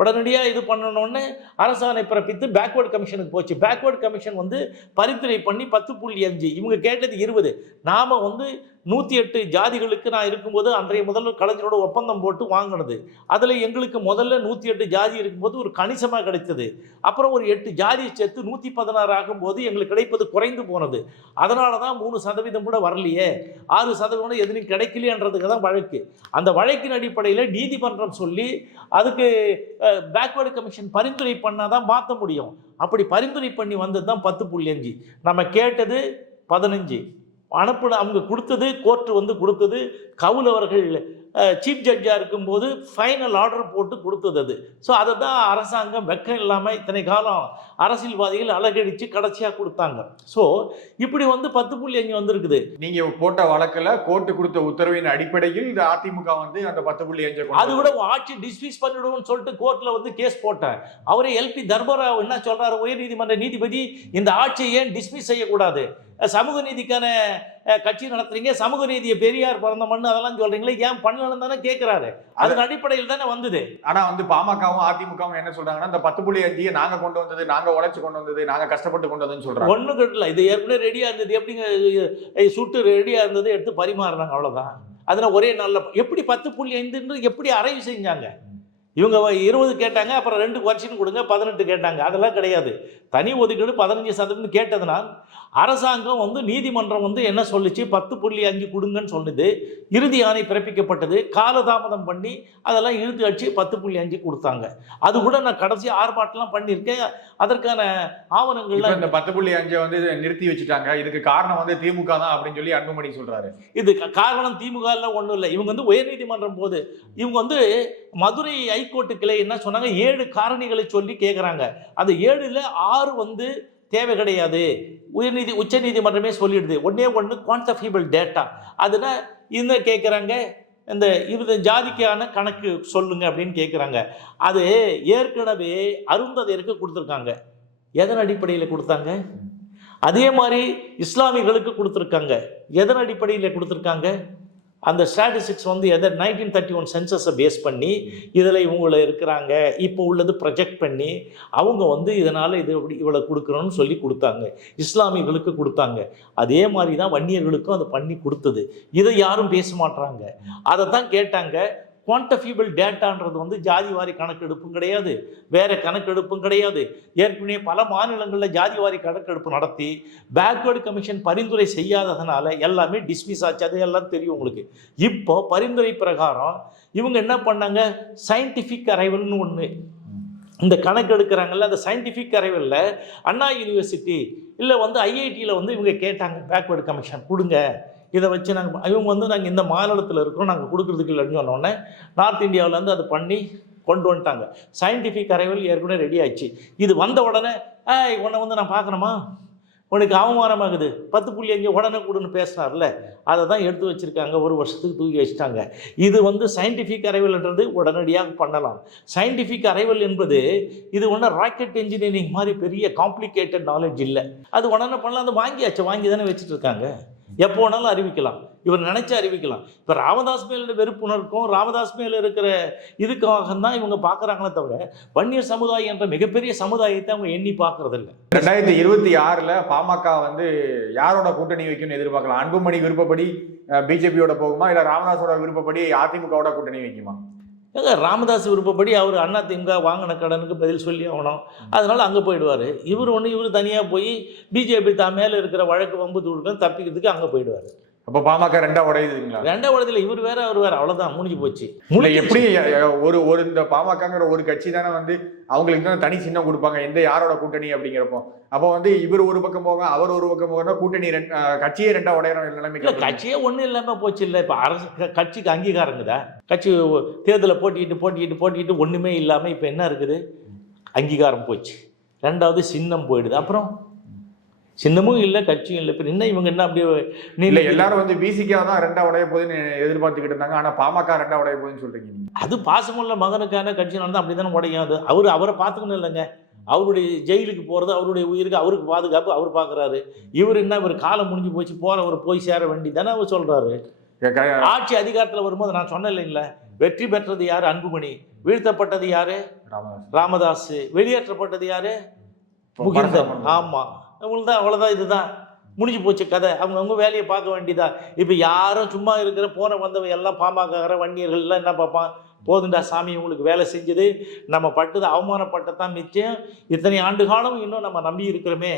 உடனடியாக இது பண்ணணும்னு அரசாணை பிறப்பித்து பேக்வேர்டு கமிஷனுக்கு போச்சு. பேக்வேர்டு கமிஷன் வந்து பரிந்துரை பண்ணி 10.5, இவங்க கேட்டது 20. நாம் வந்து 108 ஜாதிகளுக்கு நான் இருக்கும்போது அன்றைய முதல்வர் கலைஞரோட ஒப்பந்தம் போட்டு வாங்கினது. அதில் எங்களுக்கு முதல்ல 108 ஜாதி இருக்கும்போது ஒரு கணிசமாக கிடைத்தது. அப்புறம் ஒரு 8 ஜாதியை சேர்த்து 116 ஆகும்போது எங்களுக்கு கிடைப்பது குறைந்து போனது. அதனால தான் 3% கூட வரலையே, 6% எதுவும் கிடைக்கலையன்றதுக்கு தான் வழக்கு. அந்த வழக்கின் அடிப்படையில் நீதிமன்றம் சொல்லி அதுக்கு பேக்வேர்டு கமிஷன் பரிந்துரை பண்ணால் தான் மாற்ற முடியும். அப்படி பரிந்துரை பண்ணி வந்தது தான் 10.5. நம்ம கேட்டது 15. அனுப்பின அவங்க கொடுத்தது, கோர்ட்டு வந்து கொடுத்தது. கவுல் அவர்கள் சீஃப் ஜட்ஜாக இருக்கும்போது ஃபைனல் ஆர்டர் போட்டு கொடுத்தது அது. ஸோ அதை தான் அரசாங்கம் வெக்கம் இல்லாமல் இத்தனை காலம் அரசியல்வாதிகள் அலகடித்து கடைசியாக கொடுத்தாங்க. ஸோ இப்படி வந்து 10.5 வந்திருக்குது. நீங்கள் போட்ட வழக்கில் கோர்ட்டு கொடுத்த உத்தரவின் அடிப்படையில் இந்த அதிமுக வந்து அந்த 10.5 அது கூட ஆட்சி டிஸ்மிஸ் பண்ணிவிடுவோம்னு சொல்லிட்டு கோர்ட்டில் வந்து கேஸ் போட்டேன். அவரே எல்பி தர்மராவ் என்ன சொல்கிறார், உயர்நீதிமன்ற நீதிபதி, இந்த ஆட்சியை ஏன் டிஸ்மிஸ் செய்யக்கூடாது, சமூக நீதிக்கான கட்சி நடத்துறீங்க, சமூக நீதியை பெரியார் பிறந்த மண்ணு அதெல்லாம் சொல்றீங்களே, ஏன் பண்ணலன்னு தானே கேட்கிறாரு. அதன் அடிப்படையில் தானே வந்தது. ஆனா வந்து பாமகவும் அதிமுகவும் என்ன சொல்றாங்கன்னா, இந்த 10.5 நாங்க கொண்டு வந்தது, நாங்க உழைச்சு கொண்டு வந்தது, நாங்க கஷ்டப்பட்டு கொண்டு வந்ததுன்னு சொல்றாங்க. ஒன்றும் கட்டல, இது ஏற்கனவே ரெடியா இருந்தது, எப்படிங்க சுட்டு ரெடியா இருந்தது எடுத்து பரிமாறுறாங்க, அவ்வளவுதான். அதனால ஒரே நாளில் எப்படி 10.5 எப்படி அரைவு செஞ்சாங்க, இவங்க 20 கேட்டாங்க, அப்புறம் 2 குறைச்சின்னு கொடுங்க 18 கேட்டாங்க. அதெல்லாம் கிடையாது. தனி ஒதுக்கீடு 15% கேட்டதுனால் அரசாங்கம் வந்து நீதிமன்றம் வந்து என்ன சொல்லிச்சு, 10.5 கொடுங்கன்னு சொன்னது. இறுதி ஆணை பிறப்பிக்கப்பட்டது. காலதாமதம் பண்ணி அதெல்லாம் இழுத்து அடிச்சு 10.5 கொடுத்தாங்க. அது கூட நான் கடைசி ஆர்ப்பாட்டம்லாம் பண்ணியிருக்கேன். அதற்கான ஆவணங்கள்லாம் இந்த 10.5 வந்து நிறுத்தி வச்சுட்டாங்க. இதுக்கு காரணம் வந்து திமுக தான் அப்படின்னு சொல்லி அன்புமணி சொல்றாரு. இது காரணம் திமுக எல்லாம் ஒன்றும் இல்லை. இவங்க வந்து உயர்நீதிமன்றம் போது இவங்க வந்து மதுரை ஹைகோர்ட்டு கிளை என்ன சொன்னாங்க, 7 காரணிகளை சொல்லி கேட்குறாங்க. அந்த 7ல் 6 வந்து தேவை கிடையாது. உச்ச நீதிமன்றமே சொல்லிடுது. ஒன்னே ஒன்று குவான்டிஃபைபிள் டேட்டா. அதுனா இந்த கேட்குறாங்க, இந்த ஜாதிக்கான கணக்கு சொல்லுங்க அப்படின்னு கேட்குறாங்க. அது ஏற்கனவே அருந்ததியருக்கு கொடுத்துருக்காங்க. எதன் அடிப்படையில் கொடுத்தாங்க? அதே மாதிரி இஸ்லாமியர்களுக்கு கொடுத்துருக்காங்க. எதன் அடிப்படையில் கொடுத்துருக்காங்க? அந்த ஸ்டாட்டிஸ்டிக்ஸ் வந்து 1931 சென்சஸை பேஸ் பண்ணி இதில் இவங்கள இருக்கிறாங்க, இப்போ உள்ளது ப்ரொஜெக்ட் பண்ணி அவங்க வந்து இதனால் இது இப்படி இவ்வளோ கொடுக்குறோன்னு சொல்லி கொடுத்தாங்க. இஸ்லாமியர்களுக்கு கொடுத்தாங்க. அதே மாதிரி தான் வன்னியர்களுக்கும் அதை பண்ணி கொடுத்தது. இதை யாரும் பேச மாட்டாங்க. அதை தான் கேட்டாங்க. குவான்டிஃபைபிள் டேட்டான்றது வந்து ஜாதிவாரி கணக்கெடுப்பும் கிடையாது, வேறு கணக்கெடுப்பும் கிடையாது. ஏற்கனவே பல மாநிலங்களில் ஜாதிவாரி கணக்கெடுப்பு நடத்தி பேக்வேர்டு கமிஷன் பரிந்துரை செய்யாததுனால எல்லாமே டிஸ்மிஸ் ஆச்சு. அது எல்லாம் தெரியும் உங்களுக்கு. இப்போ பரிந்துரை பிரகாரம் இவங்க என்ன பண்ணாங்க, சயின்டிஃபிக் அரைவல்னு ஒன்று இந்த கணக்கு எடுக்கிறாங்கல்ல, அந்த சயின்டிஃபிக் அரைவலில் அண்ணா யூனிவர்சிட்டி இல்லை வந்து ஐஐடியில் வந்து இவங்க கேட்டாங்க, பேக்வேர்டு கமிஷன் கொடுங்க, இதை வச்சு இவங்க வந்து நாங்கள் இந்த மாநிலத்தில் இருக்கோம், நாங்கள் கொடுக்குறதுக்கு இல்லைன்னு சொன்னோடனே நார்த் இந்தியாவிலேருந்து அதை பண்ணி கொண்டு வந்துட்டாங்க. சயின்டிஃபிக் அரைவல் ஏற்கனவே ரெடி ஆயிடுச்சு. இது வந்த உடனே உன்னை வந்து நான் பார்க்கணுமா, உனக்கு அவமானமாகுது, 10.5 உடனே கொடுன்னு பேசினார்ல, அதை தான் எடுத்து வச்சுருக்காங்க. 1 வருஷத்துக்கு தூக்கி வச்சுட்டாங்க. இது வந்து சயின்டிஃபிக் அரைவல்ன்றது உடனடியாக பண்ணலாம். சயின்டிஃபிக் அரைவல் என்பது இது ஒன்றும் ராக்கெட் இன்ஜினியரிங் மாதிரி பெரிய காம்ப்ளிகேட்டட் நாலேஜ் இல்லை. அது உடனே பண்ணலாம். அது வாங்கியாச்சு, வாங்கி தானே வச்சுட்டு இருக்காங்க. எப்போ வேணாலும் அறிவிக்கலாம், இவர் நினைச்சு அறிவிக்கலாம். இப்போ ராமதாஸ் மேல வெறுப்புணர்க்கும் ராமதாஸ் மேல இருக்கிற இதுக்காக தான் இவங்க பார்க்குறாங்களே தவிர வன்னியர் சமுதாயம் என்ற மிகப்பெரிய சமுதாயத்தை அவங்க எண்ணி பார்க்கறது இல்லை. 2026 பாமக வந்து யாரோட கூட்டணி வைக்கும்னு எதிர்பார்க்கலாம்? அன்புமணி விருப்பப்படி பிஜேபியோட போகுமா, இல்லை ராமதாஸோட விருப்பப்படி அதிமுகவோட கூட்டணி வைக்குமா? ராமதாஸ் விருப்பப்படி அவர் அதிமுக வாங்கின கடனுக்கு பதில் சொல்லி ஆகணும். அதனால் அங்கே போயிடுவார். இவர் தனியாக போய் பிஜேபி தான் மேலே இருக்கிற வழக்கு வம்பு தூள்கள் தப்பிக்கிறதுக்கு அங்கே போயிடுவார். அப்போ பாமக ரெண்டா உடையுதுங்களா? ரெண்டா உடையதில்லை, இவர் வேற அவர் வேற, அவ்வளோதான், முடிஞ்சு போச்சு. எப்படி ஒரு இந்த பாமகங்கிற ஒரு கட்சி தானே வந்து அவங்களுக்கு தான் தனி சின்னம் கொடுப்பாங்க எந்த யாரோட கூட்டணி அப்படிங்கிறப்போ. அப்போ வந்து இவர் ஒரு பக்கம் போக அவர் ஒரு பக்கம் போக கூட்டணி கட்சியே ரெண்டா உடையிற நிலைமைக்கு கட்சியே ஒன்றும் இல்லாமல் போச்சு. இல்லை இப்போ அரசு கட்சிக்கு அங்கீகாரங்குதா? கட்சி தேர்தலில் போட்டிக்கிட்டு ஒன்றுமே இல்லாமல் இப்போ என்ன இருக்குது, அங்கீகாரம் போச்சு. ரெண்டாவது சின்னம் போயிடுது. அப்புறம் சின்னமும் இல்லை, கட்சியும் இல்லை. இப்போ என்ன இவங்க என்ன அப்படியே இல்லை, எல்லாரும் வந்து பிசிகா தான் ரெண்டா உடைய போகுதுன்னு எதிர்பார்த்துக்கிட்டு இருந்தாங்க. ஆனால் பாமக ரெண்டா உடைய போகுதுன்னு சொல்றீங்க. அது பாசமுள்ள மகனுக்கான கட்சி நடந்தால் அப்படி தானே உடையும். அது அவரை பார்த்துக்கணும் இல்லைங்க. அவருடைய ஜெயிலுக்கு போகிறது, அவருடைய உயிருக்கு அவருக்கு பாதுகாப்பு அவர் பார்க்குறாரு. இவர் என்ன, இவர் காலம் முடிஞ்சு போச்சு, போகிறவர் போய் சேர வேண்டி தானே அவர் சொல்கிறாரு. ஆட்சி அதிகாரத்தில் வரும்போது நான் சொன்னேன் இல்லைங்களா, வெற்றி பெற்றது யார்? அன்புமணி. வீழ்த்தப்பட்டது யாரு? ராமதாஸ். வெளியேற்றப்பட்டது யாரு? முகிந்தன். ஆமாம், அவங்களுக்கு தான், அவ்வளோதான், இதுதான் முடிஞ்சு போச்சு கதை. அவங்கவுங்க வேலையை பார்க்க வேண்டியதா. இப்போ யாரும் சும்மா இருக்கிற போன வந்தவங்க எல்லாம் பாமக வன்னியர்கள்லாம் என்ன பார்ப்பான், போதுண்டா சாமி உங்களுக்கு வேலை செஞ்சது, நம்ம பட்டது அவமானப்பட்டதான் மிச்சம், இத்தனை ஆண்டு காலம் இன்னும் நம்ம நம்பி இருக்கிறோமே,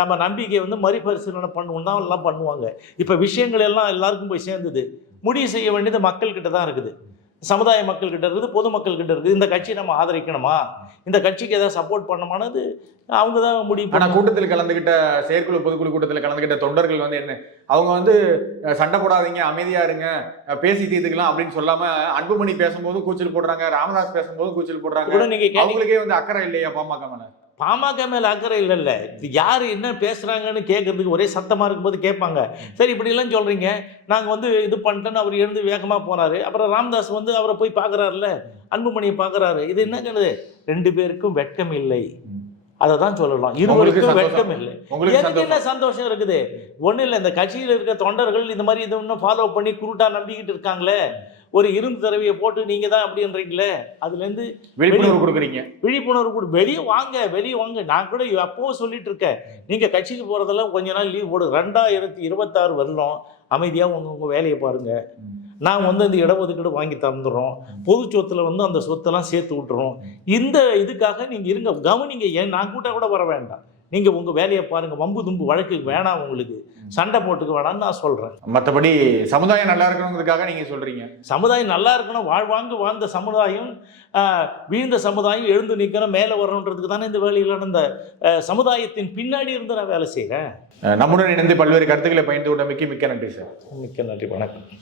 நம்ம நம்பிக்கை வந்து மறுபரிசீலனை பண்ணுவோம் தான் எல்லாம் பண்ணுவாங்க. இப்போ விஷயங்கள் எல்லாம் எல்லாருக்கும் போய் சேர்ந்தது. முடிவு செய்ய வேண்டியது மக்கள்கிட்ட தான் இருக்குது, சமுதாய மக்கள்கிட்ட இருக்குது, பொதுமக்கள்கிட்ட இருக்குது. இந்த கட்சி நம்ம ஆதரிக்கணுமா, இந்த கட்சிக்கு ஏதாவது சப்போர்ட் பண்ணமானது அவங்க தான் முடிவு. ஆனால் கூட்டத்தில் கலந்துக்கிட்ட செயற்குழு பொதுக்குழு கூட்டத்தில் கலந்துக்கிட்ட தொண்டர்கள் வந்து என்ன, அவங்க வந்து சண்டை போடாதீங்க, அமைதியா இருங்க, பேசி தீர்த்துக்கலாம் அப்படின்னு சொல்லாம அன்புமணி பேசும்போது கூச்சல் போடுறாங்க, ராமதாஸ் பேசும்போது கூச்சல் போடுறாங்க. அவங்களுக்கே வந்து அக்கறை இல்லையா பாமக மேல? பாமக மேலே அக்கறை இல்லைல்ல. யார் என்ன பேசுகிறாங்கன்னு கேட்குறதுக்கு ஒரே சத்தமாக இருக்கும்போது கேட்பாங்க. சரி இப்படிலாம் சொல்கிறீங்க, நாங்கள் வந்து இது பண்ணிட்டோன்னு அவர் எழுந்து வேகமாக போனார். அப்புறம் ராமதாஸ் வந்து அவரை போய் பார்க்குறாருல்ல, அன்புமணியை பார்க்குறாரு. இது என்ன சொல்லுது, 2 பேருக்கும் வெட்கம் இல்லை, அதை தான் சொல்லலாம். இருவருக்கும் வெட்கம் இல்லை. எனக்கு என்ன சந்தோஷம் இருக்குது? ஒன்றும் இல்லை, இந்த கட்சியில் இருக்கிற தொண்டர்கள் இந்த மாதிரி இது இன்னும் ஃபாலோ பண்ணி குருட்டாக நம்பிக்கிட்டு இருக்காங்களே, ஒரு இரும்பு தடவையை போட்டு நீங்கள் தான் அப்படின்றீங்களே, அதுலேருந்து விழிப்புணர்வு கொடுக்குறீங்க. விழிப்புணர்வு கொடு, வெளியே வாங்க. நான் கூட அப்போவும் சொல்லிட்டு இருக்கேன், நீங்கள் கட்சிக்கு போகிறதெல்லாம் கொஞ்ச நாள் லீவ் போடு, 2026 வரலாம் அமைதியாக உங்கள் வேலையை பாருங்கள். நான் வந்து இந்த இடஒதுக்கீடு வாங்கி தந்துடுறோம், பொது சொத்தில் வந்து அந்த சொத்தெல்லாம் சேர்த்து விட்டுறோம். இந்த இதுக்காக நீங்கள் இருங்க, கவனிங்க, ஏன் நான் கூட்ட கூட வர வேண்டாம், நீங்கள் உங்கள் வேலையை பாருங்கள், வம்பு தும்பு வழக்கு வேணாம், உங்களுக்கு சண்டை போட்டுக்க வேணாம்னு நான் சொல்கிறேன். மற்றபடி சமுதாயம் நல்லா இருக்கணுங்கிறதுக்காக நீங்கள் சொல்கிறீங்க. சமுதாயம் நல்லா இருக்கணும், வாழ்ந்த சமுதாயம் வீழ்ந்த சமுதாயம் எழுந்து நிற்கணும், மேலே வரணுன்றதுக்கு தானே இந்த வேலையில் இந்த சமுதாயத்தின் பின்னாடி இருந்து நான் வேலை செய்கிறேன். நம்முடன் இணைந்து பல்வேறு கருத்துக்களை பகிர்ந்து கொண்டமைக்கு மிக்க நன்றி சார். மிக்க நன்றி, வணக்கம்.